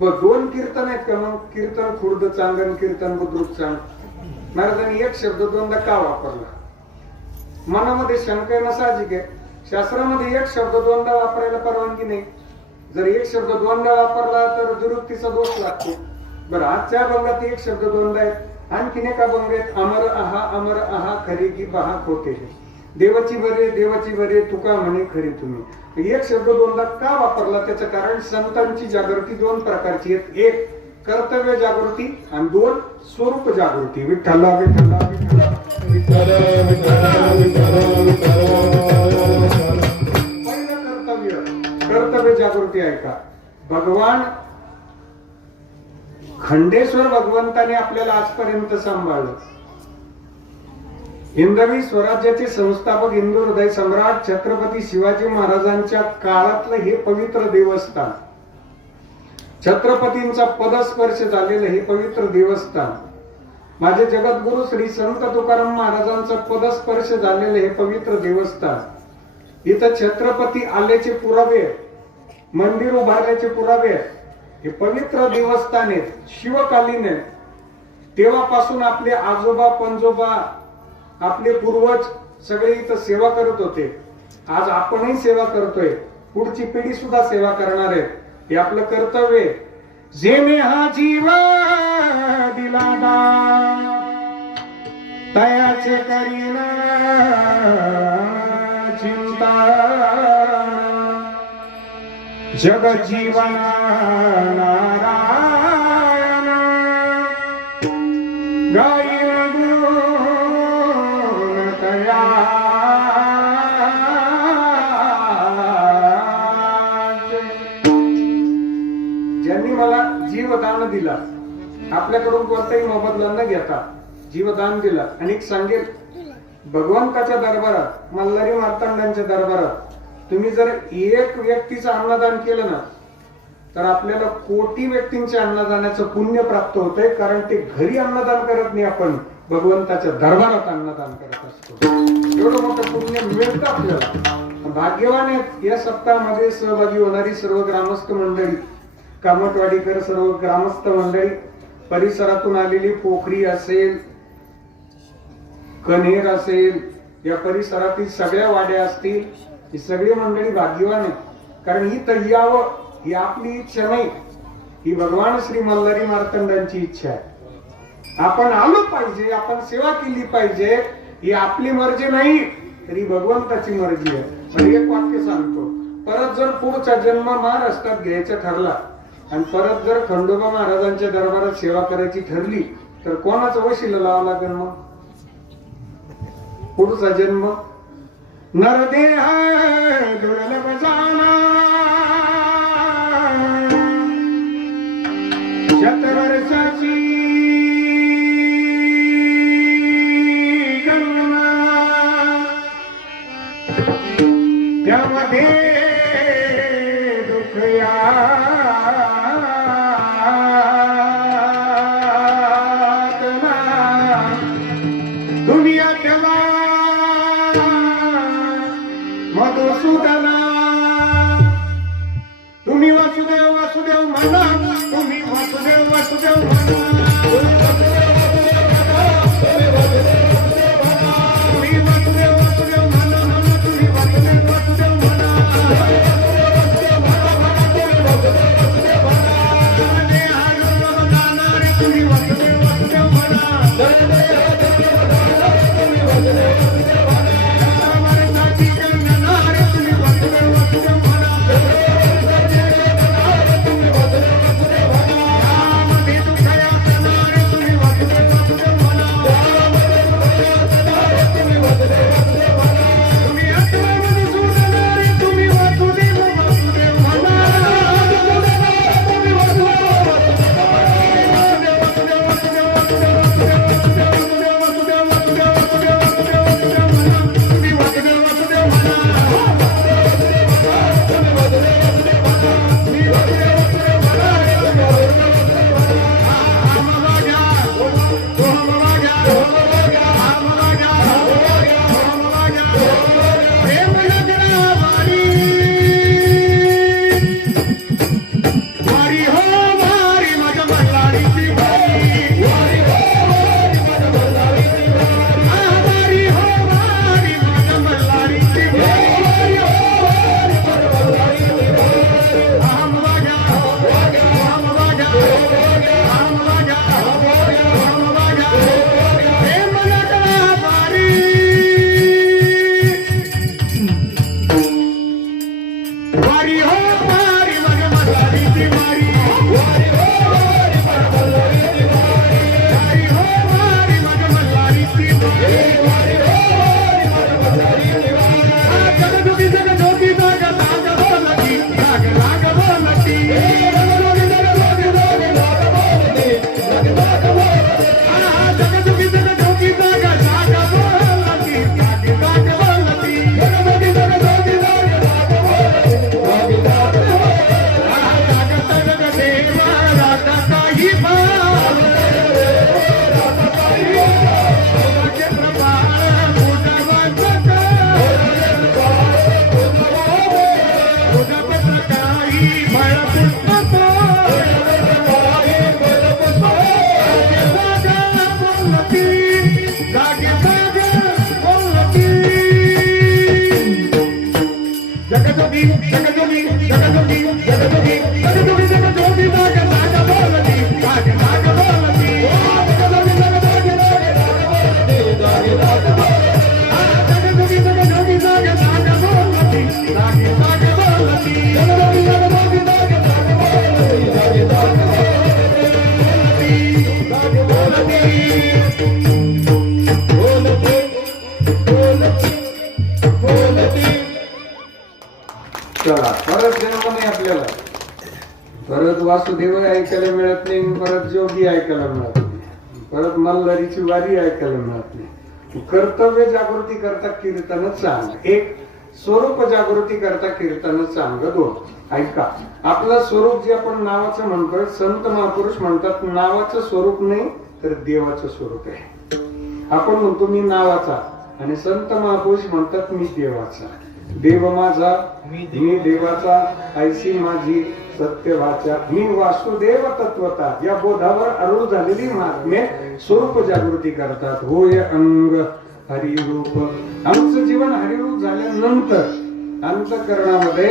बघ 2 कीर्तन आहेत का मग? कीर्तन खुर्द चांग आणि कीर्तन बुद्रुक चांग. महाराजांनी एक शब्द 2दा का वापरला? मनामध्ये शंका येणं साहजिक आहे. शास्त्रामध्ये एक शब्द 2दा वापरायला परवानगी नाही. जर एक शब्द 2दा वापरला तर दुरुक्तीचा दोष लागतो. बरं, आजच्या भंगात एक शब्द 2दा आहेत. आणखीन एका भंग आहेत, अमर आहा खरी की पहा खोटे. देवाची बरे तुका म्हणे खरी तुम्ही. एक शब्द 2दा का वापरला? त्याचं कारण संतांची जागृती 2 प्रकारची आहेत. एक कर्तव्य जागृती आणि 2 स्वरूप जागृती. विठ्ठला विठ्ठला विठ्ठला पहिलं कर्तव्य जागृती आहे का? भगवान खंडेश्वर भगवंताने आपल्याला आजपर्यंत सांभाळलं. हिंदवी स्वराज्याचे संस्थापक हिंदू हृदय सम्राट छत्रपती शिवाजी महाराजांच्या काळातलं हे पवित्र देवस्थान, छत्रपतींचा पदस्पर्श झालेलं हे पवित्र देवस्थान, माझे जगद्गुरु श्री संत तुकाराम महाराजांचा पदस्पर्श झालेलं हे पवित्र देवस्थान, इथं छत्रपती आल्याचे पुरावे, मंदिर उभारल्याचे पुरावे, हे पवित्र देवस्थान आहेत. शिवकालीन आहेत. तेव्हापासून आपले आजोबा पंजोबा आपले पूर्वज सगळे इथं सेवा करत होते. आज आपणही सेवा करतोय. पुढची पिढी सुद्धा सेवा करणार आहे. हे आपलं कर्तव्य आहे. जेने हा जीव दिला दान तयाचे करीना चिंता जग जीवन नारायण गायन गुण तया ज्यांनी मला जीवदान दिला, आपल्याकडून कोणताही मोबदला न घेता जीवदान दिला. आणि सांगेल भगवंताच्या दरबारात, मल्हारी मार्तंडांच्या दरबारात तुम्ही जर एक व्यक्तीचं अन्नदान केलं ना तर आपल्याला कोटी व्यक्तींच्या अन्नदानाचं पुण्य प्राप्त होतंय. कारण ते घरी अन्नदान करत नाही, आपण भगवंताच्या दरबारात अन्नदान करत असतो. एवढं मोठं पुण्य मिळतं आपल्याला. भाग्यवान आहेत या सप्ताहामध्ये सहभागी होणारी सर्व ग्रामस्थ मंडळी, कामटवाडीकर, सर्व ग्रामस्थ मंडळी, परिसरातून आलेली, पोखरी असेल, कन्हेर असेल, या परिसरातील सगळ्या वाड्या असतील, ही सगळी मंडळी भाग्यवान आहेत. कारण ही तर यावं ही आपली इच्छा नाही, ही भगवान श्री मल्हारी मार्तंडांची इच्छा आहे. आपण आलो पाहिजे, आपण सेवा केली पाहिजे, ही आपली मर्जी नाही तर ही भगवंताची मर्जी आहे. पण एक वाक्य सांगतो, परत जर पुढचा जन्म महाराष्ट्रात घ्यायचा ठरला आणि परत जर खंडोबा महाराजांच्या दरबारात सेवा करायची ठरली तर कोणाचं वशिला लावावं लागेल? मग पुढचा जन्म नरदेह दुर्लभ जाना शतवर्षाची गणना त्यामध्ये दुःख यातना दुनिया त्याला मधुसूदना. तुम्ही वासुदेव वासुदेव म्हणा, तुम्ही वासुदेव वासुदेव म्हणा, तुम्ही वासुदेव वासुदेव म्हणा, तुम्ही वासुदेव वासुदेव म्हणा, तुम्ही वासुदेव वासुदेव म्हणा. वासुदेव ऐकायला मिळत नाही, परत जोगी ऐकायला मिळत नाही, परत मल्हारीची वारी ऐकायला मिळत नाही. कर्तव्य जागृती करता कीर्तन चांग एक, स्वरूप जागृती करता कीर्तन चांग दोन. ऐका, आपलं स्वरूप जे आपण नावाचं म्हणतोय, संत महापुरुष म्हणतात नावाचं स्वरूप नाही तर देवाचं स्वरूप आहे. आपण म्हणतो मी नावाचा, आणि संत महापुरुष म्हणतात मी देवाचा. देव माझा मी देवाचा, ऐसी माझी सत्य वाचा, मी वासुदेव तत्वता. या बोधावर अरुळ झालेली महात्मे स्वरूप जागृती करतात. होय अंग हरिरूप. आमचं जीवन हरिरूप झाल्यानंतर अंतःकरणामध्ये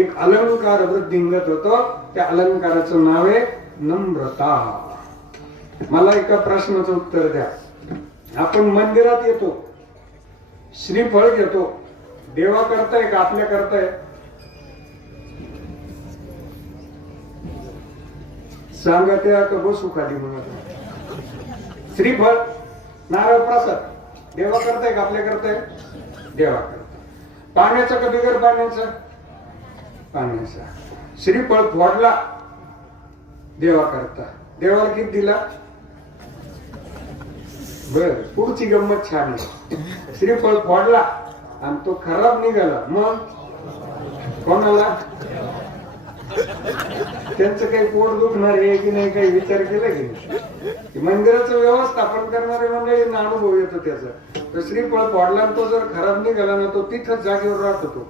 एक अलंकार वृद्धिंगत होतो. त्या अलंकाराचं नाव आहे नम्रता. मला एका प्रश्नाचं उत्तर द्या. आपण मंदिरात येतो, श्रीफळ घेतो, देवा करताय का आपल्या करताय? सांगा त्या का बसू खाली म्हणत. श्रीफळ नारळ प्रसाद देवा करताय का आपल्या करताय? देवा करताय. पाण्याचा का बिगर पाण्याचा? पाण्याचा. श्रीफळ फोडला देवा करता, देवाला किती दिला? बर, पुढची गंमत छान आहे. श्रीफळ फोडला आणि तो खराब निघाला, मग कोणाला? त्यांचं काही पोट दुखणार आहे की नाही, काही विचार केला की नाही? मंदिराचं व्यवस्थापन करणारे मंडळींना अनुभव येतो त्याचा. तर श्रीफळ फोडला आणि तो जर खराब निघाला ना, तो तिथंच जागेवर राहत होतो.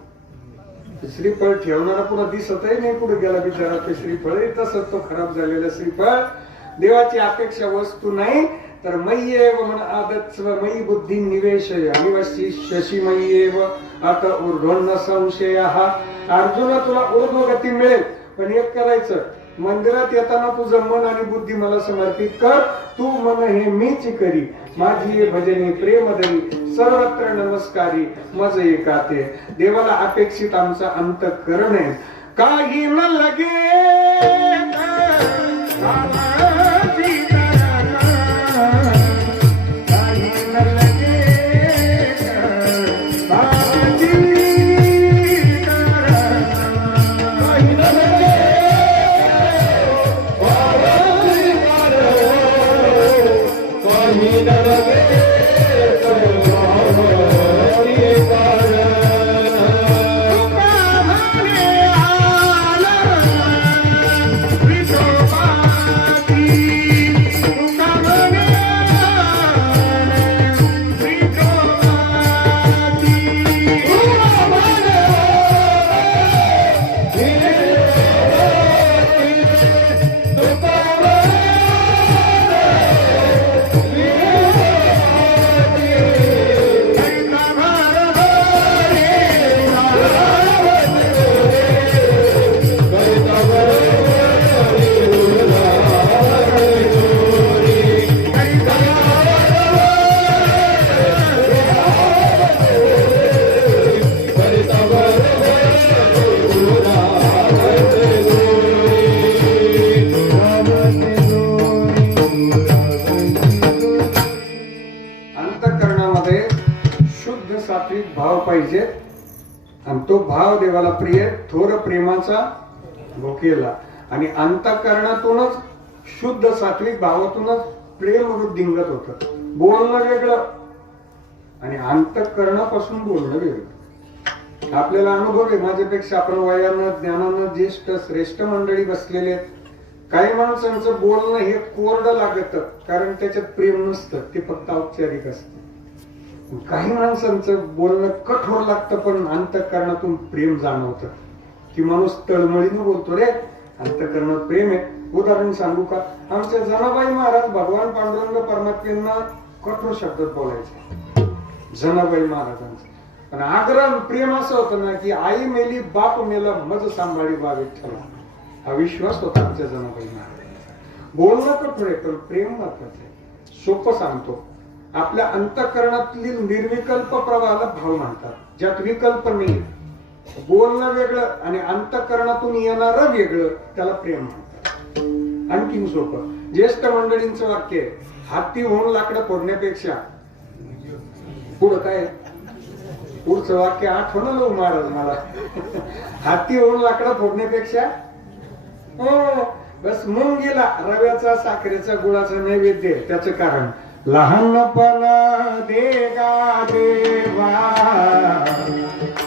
श्रीफळ ठेवणारा पुन्हा दिसतही नाही कुठे गेला बिचारा. ते श्रीफळ तसंच तो खराब झालेला श्रीफळ. देवाची अपेक्षा वस्तू नाही तर मय्येव मन आदत्स्व मयी बुद्धी निवेशय निवसी शशिमय्येव आता ऊर्ध्वन्न संशयः. अर्जुना तुला ऊर्ध्वगती मिळेल, पण एक करायचं, मंदिरात येताना तुझं मन आणि बुद्धी मला समर्पित कर. तू मन हे मीच करी, माझी भजनी प्रेमदरी सर्वत्र नमस्कारी मज एकाते. देवाला अपेक्षित आमचा अंतःकरण आहे. काही न लगे भाव पाहिजे, आणि तो भाव देवाला प्रिय. थोर प्रेमाचा भोकेला, आणि अंतःकरणातूनच शुद्ध सात्विक भावातूनच प्रेम वृद्धिंगत होत. बोलणं वेगळं आणि अंतःकरणापासून बोलणं वेगळं. आपल्याला अनुभव आहे, माझ्यापेक्षा आपण वयानं ज्ञानानं ज्येष्ठ श्रेष्ठ मंडळी बसलेले. काही माणसांचं बोलणं हे कोरडं लागत, कारण त्याच्यात प्रेम नसतं, ते फक्त औपचारिक असतं. काही माणसांचं बोलणं कठोर लागतं, पण अंतःकरणातून प्रेम जाणवतं. की माणूस तळमळीनं बोलतो, रे अंतःकरणात प्रेम आहे. उदाहरण सांगू का? आमच्या जनाबाई महाराज भगवान पांडुरंग परमात्म्यांना कठोर शब्दात बोलायचे. जनाबाई महाराजांचं पण आग्रह प्रेम असं होतं ना, की आई मेली बाप मेला मज सांभाळी बा विठ्ठला. हा विश्वास होता आमच्या जनाबाई महाराजांचा. बोलणं कठोर आहे, पण प्रेम महत्वाचं आहे. सोपं सांगतो, आपल्या अंतःकरणातील निर्विकल्प प्रवाहाला भाव म्हणतात, ज्यात विकल्प नाही. बोलणं वेगळं आणि अंतःकरणातून येणारं वेगळं, त्याला प्रेम म्हणतात. आणखीन सोपं, ज्येष्ठ मंडळींचं वाक्य आहे, हाती होऊन लाकडं फोडण्यापेक्षा पुढं काय? पुढचं वाक्य आठवण लो महाराज मला. हाती होऊन लाकडं फोडण्यापेक्षा बस मुंगीला रव्याचा साखरेचा गुळाचा नैवेद्य आहे. त्याचं कारण लहानपण देगा देवा,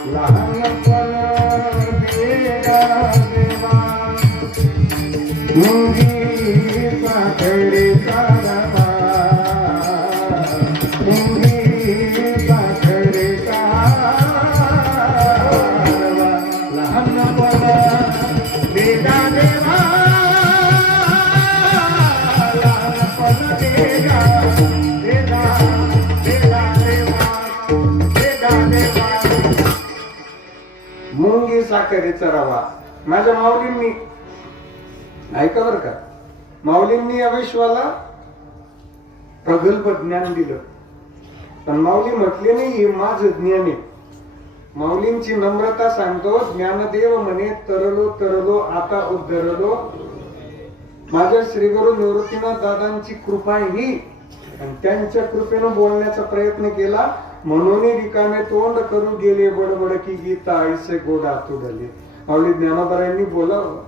लहानपण देगा देवा, मुंगी साखरेचा रवा, मुंगी साखरेचा रवा, लहानपण देगा देवा, लहानपण देगा देगा देगा देवा, देगा देवा. मुंगी साखरेचा रवा. माझ्या माऊलींनी ऐका बर का, माऊलींनी या विश्वाला प्रगल्भ ज्ञान दिलं, पण माऊली म्हटले नाही हे माझं ज्ञान आहे. माऊलींची नम्रता सांगतो, ज्ञानदेव म्हणे तरलो तरलो आता उद्धरलो. माझ्या श्री गुरु निवृत्तीनाथ दादांची कृपा ही, आणि त्यांच्या कृपेनं बोलण्याचा प्रयत्न केला म्हणून रिकामे तोंड करू गेले बडबड की गीता ऐसे गोडा तुडले. माऊली ज्ञानोबरायांनी बोलावं.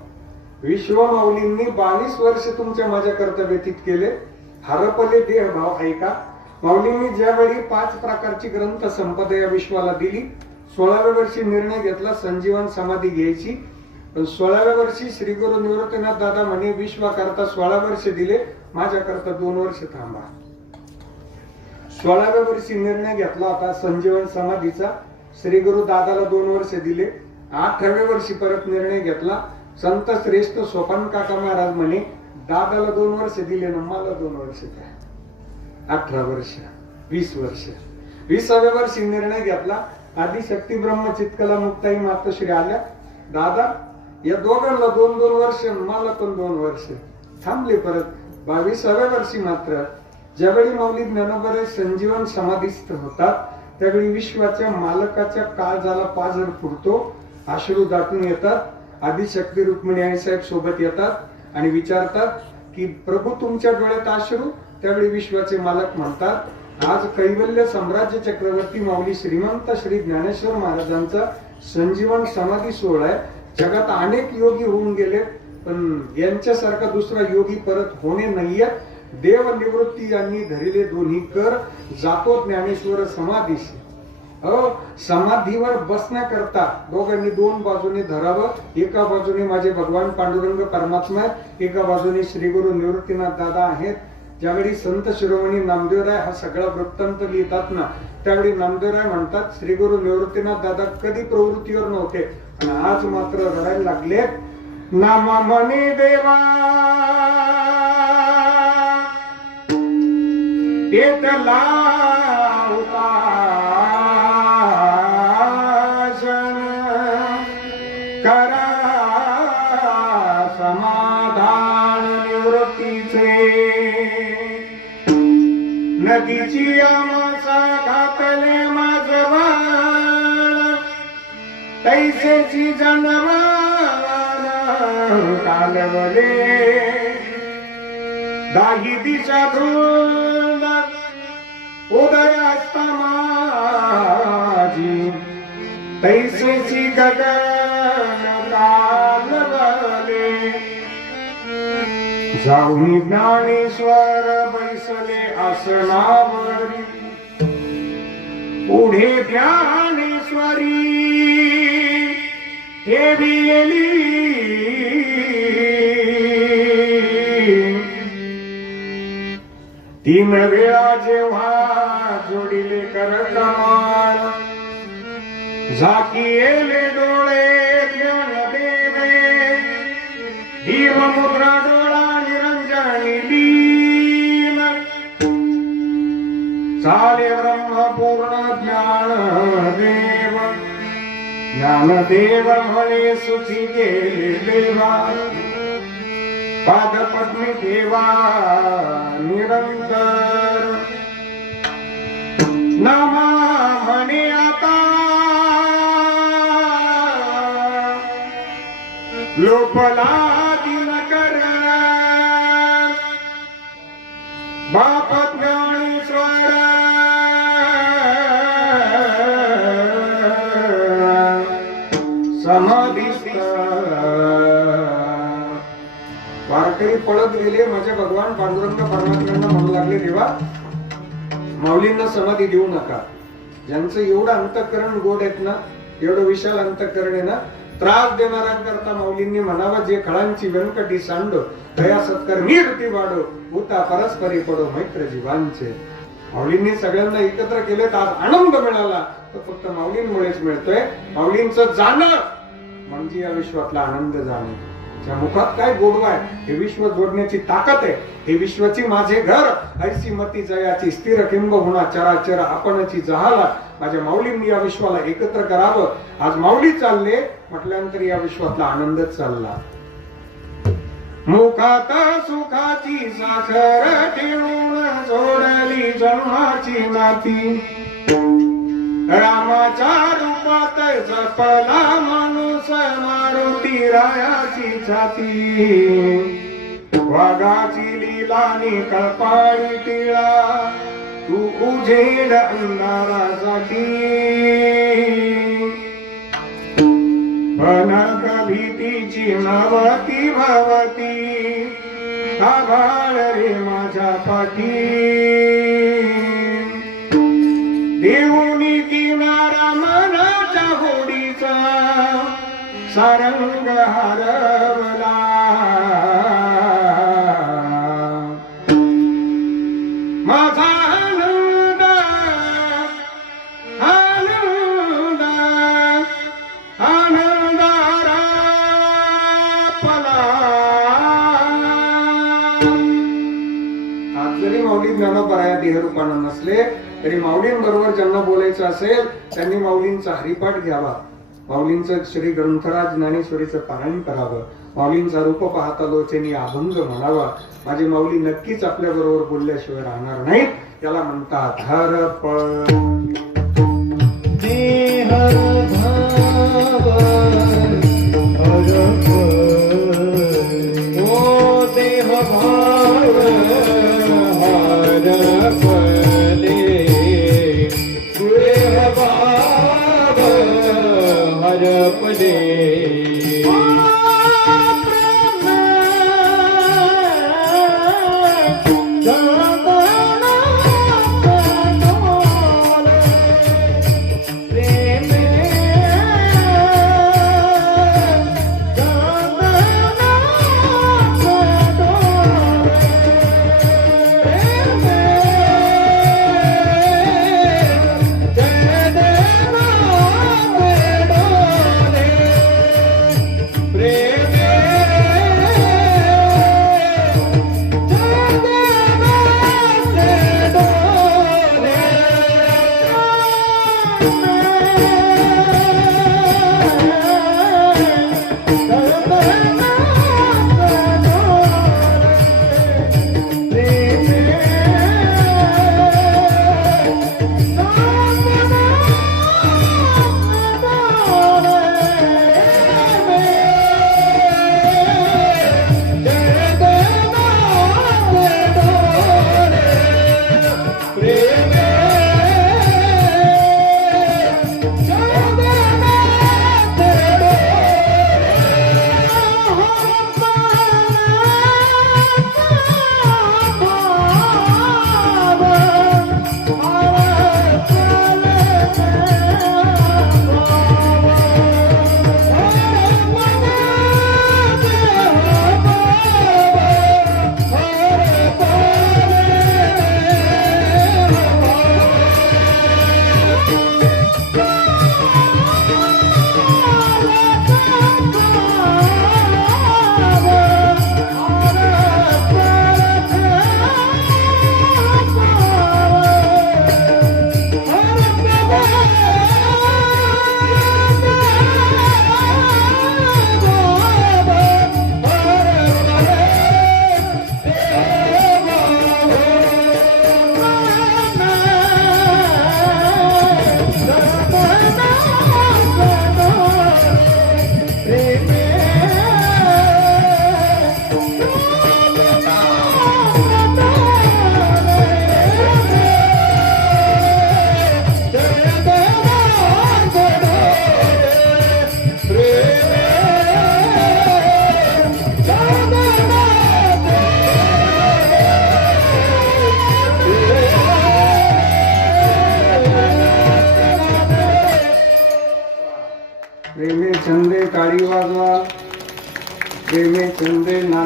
विश्व माऊलींनी 22 वर्ष तुमच्या माझ्या कर्तव्य व्यतीत केले. हरपले देह भाव ऐका. माऊलींनी ज्यावेळी 5 प्रकारची ग्रंथ संपदा या विश्वाला दिली, 16व्या वर्षी निर्णय घेतला संजीवन समाधी घ्यायची. पण 16व्या वर्षी श्री गुरु निवृत्तीनाथ दादा म्हणे विश्वाकरता 16 वर्ष दिले, माझ्या करता 2 वर्ष थांबा. 16व्या वर्षी निर्णय घेतला होता संजीवन समाधीचा, श्री गुरु दादाला 2 वर्ष दिले. 18व्या वर्षी परत निर्णय घेतला. संत श्रेष्ठ सोपान काका महाराज म्हणे दादाला 2 वर्ष दिले ना मला 2 वर्ष द्या. 18 वर्ष 20 वर्ष. 20व्या वर्षी निर्णय घेतला. आदिशक्ती ब्रह्मचितकला मुक्ताई मातोश्री आल्या. दादा या दोघांना 2-2 वर्ष, मला पण 2 वर्ष. थांबले परत. 22व्या वर्षी मात्र ज्यावेळी माऊली ज्ञानोबा संजीवन समाधीस्थ होतात, त्यावेळी विश्वाच्या मालकाच्या काळजाला पाझर फुटतो, अश्रू दाटून येतात. आदिशक्ती रुक्मिणी आई साहेब सोबत येतात आणि विचारतात की प्रभू तुमच्या डोळ्यात अश्रू. त्यावेळी विश्वाचे मालक म्हणतात आज कैवल्य साम्राज्य चक्रवर्ती माऊली श्रीमंत श्री ज्ञानेश्वर महाराजांचा संजीवन समाधी सोहळा आहे. जगात अनेक योगी होऊन गेले, पण यांच्यासारखा दुसरा योगी परत होणे नाहीये. देव निवृत्ती यांनी धरिले दोन्ही कर, जातो ज्ञानेश्वर समाधीशी. समाधीवर बसण्याकरता दोघांनी 2 बाजूने धरावं. एका बाजूने माझे भगवान पांडुरंग परमात्मा आहेत, एका बाजूने श्री गुरु निवृत्तीनाथ दादा आहेत. ज्यावेळी संत शिरोमणी नामदेवराय हा सगळा वृत्तांत लिहितात ना, त्यावेळी नामदेवराय म्हणतात श्री गुरु निवृत्तीनाथ दादा कधी प्रवृत्तीवर नव्हते, आणि आज मात्र रडायला लागले. नामा म्हणे देवा तेतला करा समाधान निवृत्तीचे. नदीची आमासा घातले माझवाळ, तैसेची जनवान कालवले. दाही दिशा धुंद उदय असता माझी, तैसेची गगन कालवले. जाऊनी ज्ञानेश्वर बैसले आसनावरी, पुढे ज्ञानेश्वरी हे गेली. तीन वेळा जेव्हा जोडिले कर कमाल, झाकी येले डोळे ज्ञान देवे. दिव मुद्रा डोळा निरंजनी लीन, चाले ब्रह्म पूर्ण ज्ञान देव. ज्ञानदेव म्हणे सुखी गेले देवा, पादपद्मी ठेवा निरंतर. नामा म्हणे आता लोपला दिनकर, बाप ज्ञानेश्वर समाधीस्थ. गेले. माझे भगवान पांडुरंग परमात्म्यांना म्हणू लागले, देवा माऊलींना समाधी देऊ नका. ज्यांचं एवढं अंतःकरण गोड आहेत ना, एवढं विशाल अंतःकरण आहे ना, त्रास देणाऱ्यांकरता माऊलींनी म्हणावं, जे खळांची व्यंकटी सांड दया सत्कार नीरती वाढो भूता परस्परी पडो मैत्र जीवांचे. माऊलींनी सगळ्यांना एकत्र केले तर आज आनंद मिळाला तर फक्त माऊलींमुळेच मिळतोय. माऊलींचं जाणं म्हणजे या विश्वातला आनंद जाणं. त्या मुखात काय गोडवा आहे, हे विश्व जोडण्याची ताकद आहे. हे विश्वाची माझे घर ऐसी मती जयाची स्थिर किंब होणा चराचर आपणची जहाला. माझ्या माऊलींनी या विश्वाला एकत्र करावं. आज माऊली चालले म्हटल्यानंतर या विश्वातला आनंदच चालला. मुखात सुखाची साखर ठेवून जोडली जन्माची नाती. रामाच्या रूपात जपला माणूस मारुती रायाची छाती. वाघाची लीलानी कळपाळी टिळा तू उजेड अंधारासाठी. अनर्क भीतीची नवती भवती आभाळ रे माझ्या पाठी. देऊनी किनारा मनाच्या होडीचा सारंग हरवला. माझा आनंद आनंद आनंदारा पला. आज जरी माऊली ज्ञानोबराया देहरूपानं नसले तरी माऊलींबरोबर ज्यांना बोलायचं असेल त्यांनी माऊलींचा हरिपाठ घ्यावा. माऊलींचं श्री ग्रंथराज ज्ञानेश्वरीचं पारायण करावं. माऊलींचा रूप पाहता लोचनी अभंग म्हणावा. माझी माऊली नक्कीच आपल्या बरोबर बोलल्याशिवाय राहणार नाहीत. त्याला म्हणतात हरप देह भाव हरप. ओ देह भाव हरपले. देह भाव हरपले.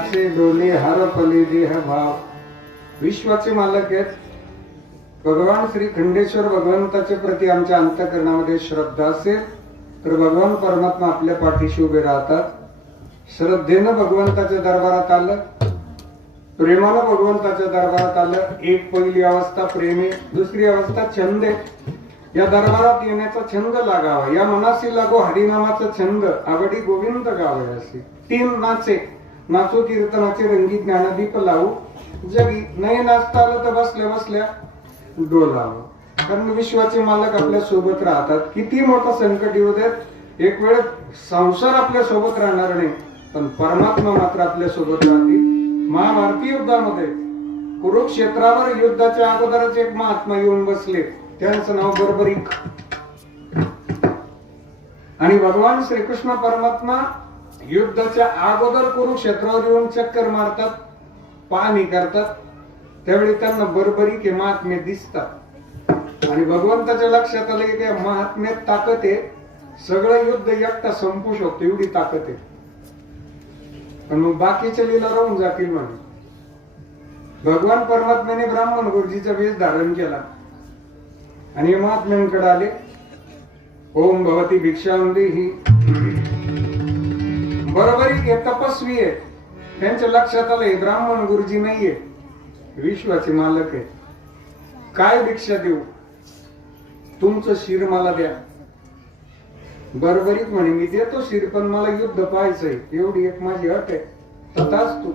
नाचे डोले हरपले देह भाव. विश्वाचे मालक आहेत भगवान श्री खंडेश्वर भगवंताच्या प्रती आमच्या अंतःकरणामध्ये श्रद्धा असेल तर भगवान परमात्मा आपल्या पाठीशी उभे राहतात. श्रद्धेनं भगवंताच्या दरबारात आलं, प्रेमानं भगवंताच्या दरबारात आलं. एक पहिली अवस्था प्रेम आहे, दुसरी अवस्था छंद आहे. या दरबारात येण्याचा छंद लागावा, या मनासी लागो हरिनामाचा छंद, आवडी गोविंद गावे असे. तीन नाचे, नाचो कीर्तनाचे रंगी ज्ञानदीप लावू जगी. नाही नाचता आलं तर बसल्या बसल्या डोलावं. कारण विश्वाचे मालक आपल्या सोबत राहतात. किती मोठं संकट येऊ देत, एक वेळ संसार आपल्या सोबत राहणार नाही पण परमात्मा मात्र आपल्या सोबत राहतील. महाभारती युद्धामध्ये कुरुक्षेत्रावर युद्धाच्या अगोदरच एक महात्मा येऊन बसले, त्यांचं नाव बर्बरीक. आणि भगवान श्रीकृष्ण परमात्मा युद्धाच्या अगोदर कुरुक्षेत्रावर येऊन चक्कर मारतात, पाहणी करतात. त्यावेळी त्यांना बर्बरीक हे महात्मे दिसतात आणि भगवंताच्या लक्षात आलं की त्या महात्म्यात ताकद आहे, सगळं युद्ध एकटा संपू शकतो एवढी ताकद आहे. पण मग बाकीच्या लीला राहून जातील म्हणे. भगवान परमात्म्याने ब्राह्मण गुरुजीचा वेश धारण केला आणि महात्म्यांकडे आले. ओम भवती भिक्षांदी ही बरोबर हे तपस्वी आहे. त्यांच्या लक्षात आलं हे ब्राह्मण गुरुजी नाहीये, विश्वाचे मालक आहे. काय भिक्षा देऊ? तुमचं शिर मला द्या. बरोबरीत म्हणे मी देतो शिर, पण मला युद्ध पाहायचंय, एवढी एक माझी अट आहे. तथाच तू.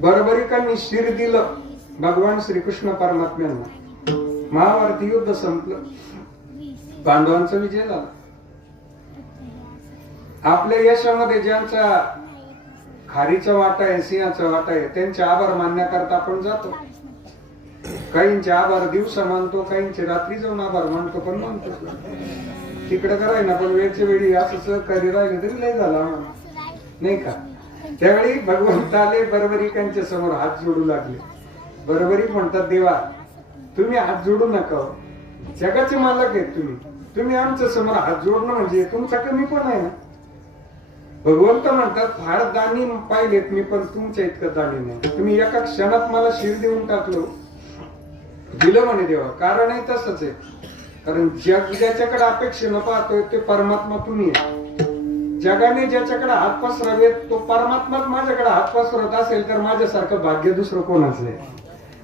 बरोबरीकांनी शिर दिलं भगवान श्रीकृष्ण परमात्म्यांना. महाभारती युद्ध संपलं, पांडवांचा विजय झाला. आपल्या यशामध्ये ज्यांचा खारीचा वाटा आहे, सिंहाचा वाटा आहे, त्यांचे आभार मानण्याकरता आपण जातो. काहींचे आभार दिवसा मानतो, काहींचे रात्री जाऊन आभार मानतो, पण मानतो तिकडे कराय ना. पण वेळच्या वेळी असं सहकार्य राहिले तरी लय झाला नाही का. त्यावेळी भगवंत आले, बरोबरीकांच्या समोर हात जोडू लागले. बरोबरी म्हणतात देवा तुम्ही हात जोडू नका, जगाचे मालक आहेत तुम्ही, तुम्ही आमच्या समोर हात जोडणं म्हणजे तुमचा कमी पण आहे ना. भगवंत म्हणतात फार दानी पाहिलेत मी, पण तुमच्या इतकं दानी नाही. तुम्ही एका क्षणात मला शिर देऊन टाकलो, दिलं म्हणे देवा. कारण आहे तसंच आहे, कारण जग ज्याच्याकडे अपेक्षेनं पाहतोय ते परमात्मा तुम्ही आहे. जगाने ज्याच्याकडे हात पसरावेत तो परमात्माच माझ्याकडे हात पसरत असेल तर माझ्यासारखं भाग्य दुसरं कोणाचं आहे?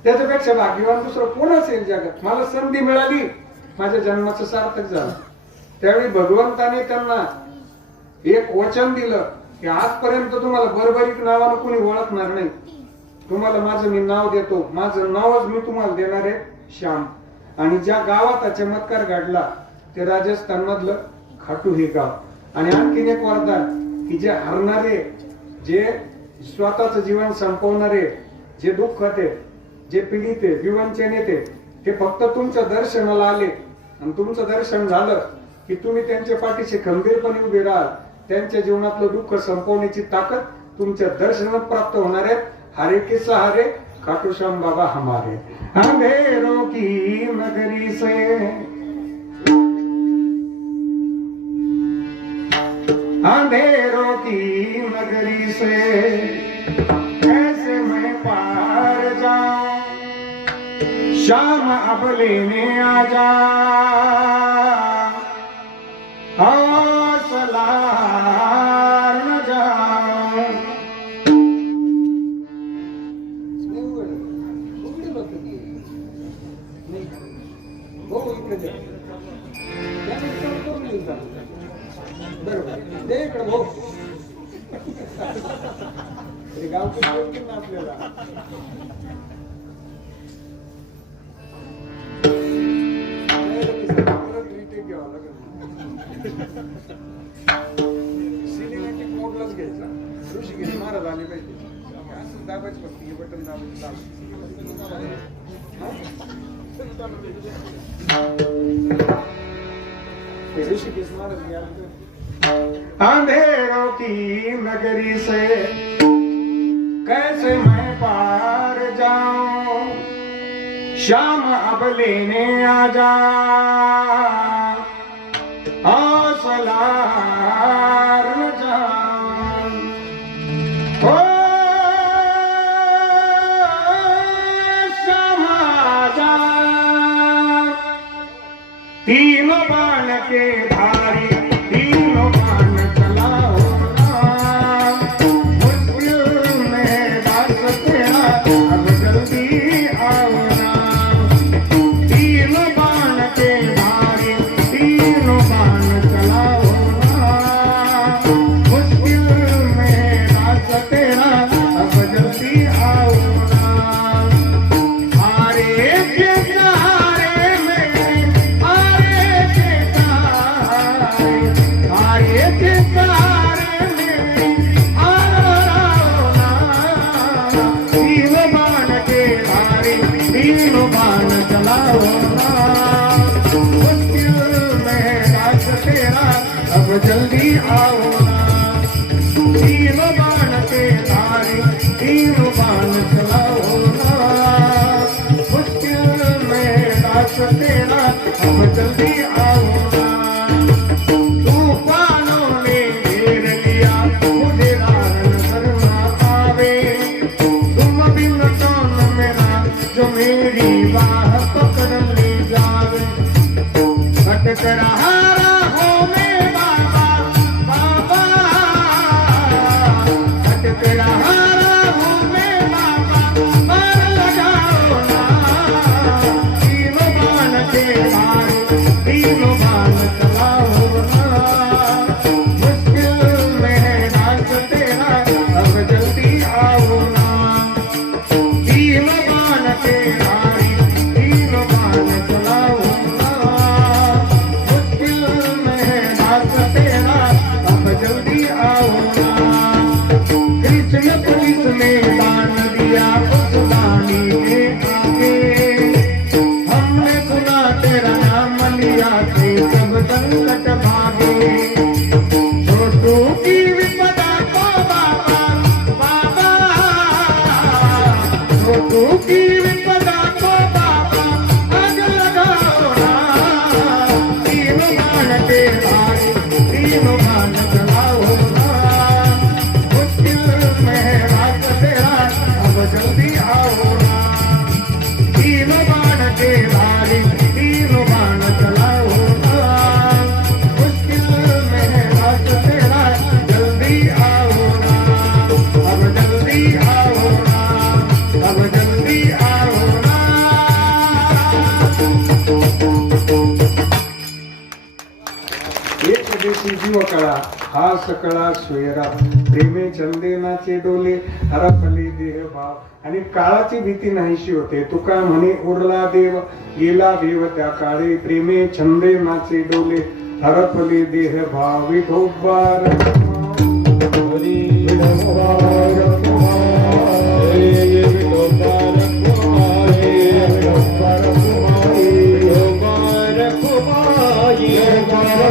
त्याच्यापेक्षा भाग्यवान दुसरं कोण असेल जगात? मला संधी मिळाली, माझ्या जन्माचं सार्थक झालं. त्यावेळी भगवंताने त्यांना एक वचन दिलं की आजपर्यंत तुम्हाला बर्बरीक नावानं कोणी ओळखणार नाही, तुम्हाला माझं मी नाव देतो, माझं नावच मी तुम्हाला देणार आहे श्याम. आणि ज्या गावात हा चमत्कार घडला ते राजस्थान मधलं खाटू हे गाव. आणि आणखीन एक वरदान की जे हरणारे, जे स्वतःच जीवन संपवणारे, जे दुःख होते, जे पीडित आहे, जीवनचे नेते, ते फक्त तुमच्या दर्शनाला आले आणि तुमचं दर्शन झालं की तुम्ही त्यांच्या पाठीशी खंबीरपणे उभे राहाल. त्यांच्या जीवनातलं दुःख संपवण्याची ताकद तुमच्या दर्शनात प्राप्त होणार आहे. हरे के सहारे खाटू श्याम बाबा हमारे. अंधेरों की नगरी से, अंधेरों की नगरी से कैसे मैं पार जाऊं, शाम अब लेने आ जा, हौसला न जाऊं. बरोबर दे इकडे भाऊ. गावची आपल्याला सिनेमॅटिक मोडलाच घ्यायचा. ऋषिकेश महाराज आले पाहिजे असं दाबायचं, फक्त हे बटन दाबायचं. ऋषिकेश महाराज अंधेरों की नगरी से कैसे मैं पार जाऊं, शाम अब लेने आ जा, हौसला न जाऊं. तीनों बाण चलाओ ना, मुश्किल में दास तेरा अब जल्दी आओ ना। तूफानों ने घेर लिया मुझे राह नजर ना आवे, तुम बिन कौन मेरा जो मेरी बाह पकड़ ले जावे। भटक रहा राहों में बाबा बाबा, भटक रहा राहों में बाबा, बाण लगाओ ना। तीनों बाण के मारे तीनों बाण चलाओ ना, मुश्किल में है दास तेरा अब जल्दी आओ ना। तीनों बाण के मारे तीनों बाण चलाओ ना, मुश्किल में है दास तेरा अब जल्दी आओ ना। कृष्ण पुलिस ने दान दिया उस दानी के आगे, हमने सुना तेरा नाम लिया थे सब संकट भागे। छोटू की विपदा को बाबा बाबा, छोटू की विपदा को बाबा आग लगाओ ना। तीनों बाण के मारे तीनों बाण चलाओ ना, मुश्किल में है रात तेरा अब जल्दी आओ ना। तीनों बाण के मारे तीनों बाण चलाओ ना, मुश्किल में है रात तेरा जल्दी आओ ना, अब जल्दी आओ ना, अब जल्दी आओ ना। एक देशी जीव कळा हा सकळा सोयरा, प्रेमे चंदेनाचे डोले हरपले देह भाव। आणि काळाची भीती नाहीशी होते, तुका म्हणे उरला देव गेला देव त्या काळे, प्रेमे छंदेनाचे डोले हरपले देह भाव। विठोबार हरी विठोबार कुमारी, विठोबार कुमारी, विठोबार कुमारी, विठोबार कुमारी, विठोबार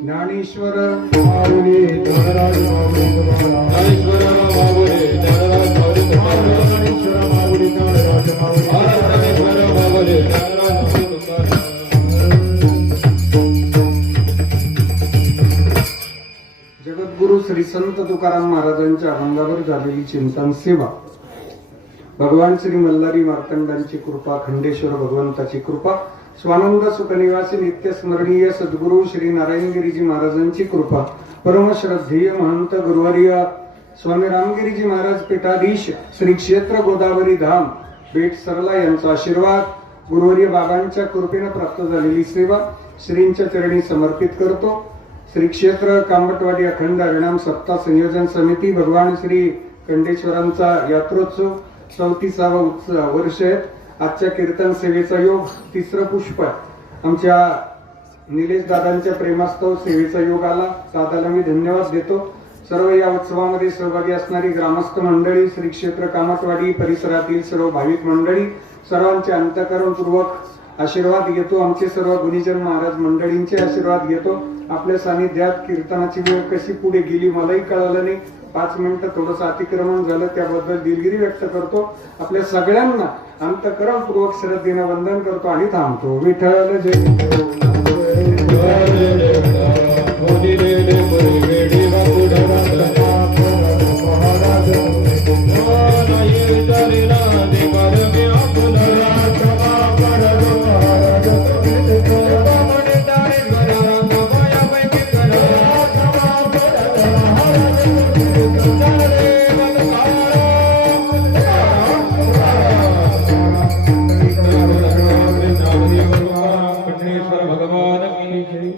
ज्ञानेश्वर माऊली धनराज माऊली तुम्हाला, ज्ञानेश्वर माऊली धनराज माऊली तुम्हाला, ज्ञानेश्वर माऊली धनराज माऊली, ज्ञानेश्वर माऊली धनराज माऊली तुम्हाला। जगद्गुरु श्री संत तुकाराम महाराजांच्या अभंगावर झालेली चिंतन सेवा, भगवान श्री मल्हारी मार्तंडांची कृपा, खंडेश्वर भगवंताची कृपा, स्वानंद सुखनिवासी नित्य स्मरणीय सद्गुरु श्री नारायणगिरीजी महाराजांची कृपा, परम श्रद्धेय महंत गुरुवर्य स्वामी रामगिरीजी महाराज पीठाधीश श्री क्षेत्र गोदावरी धाम बेट सरला यांचा आशीर्वाद, गुरुवर्य बाबांच्या कृपेने प्राप्त झालेली सेवा श्रींच्या चरणी समर्पित करतो। श्री क्षेत्र कांबटवाडी अखंड हरिनाम सप्ताह संयोजन समिती, भगवान श्री खंडेश्वरांचा यात्रोत्सव 34वा वर्ष आहे। आजच्या कीर्तन सेवेचा योग तिसरं पुष्प आहे। आमच्या निलेश दादांच्या प्रेमास्तव सेवेचा योग आला, दादाला मी धन्यवाद देतो। सर्व या उत्सवामध्ये सहभागी असणारी ग्रामस्थ मंडळी, श्री क्षेत्र कामतवाडी परिसरातील सर्व भाविक मंडळी, सर्वांचे अंतःकरणपूर्वक आशीर्वाद घेतो। आमचे सर्व गुणीजन महाराज मंडळींचे आशीर्वाद घेतो। आपल्या सानिध्यात कीर्तनाची वेळ कशी पुढे गेली मलाही कळालं नाही, 5 मिनिटं थोडंसं अतिक्रमण झालं, त्याबद्दल दिलगिरी व्यक्त करतो। आपल्या सगळ्यांना अंतःकरणपूर्वक श्रद्धेने वंदन करतो आणि थांबतो। विठ्ठल जय भगवान की जय.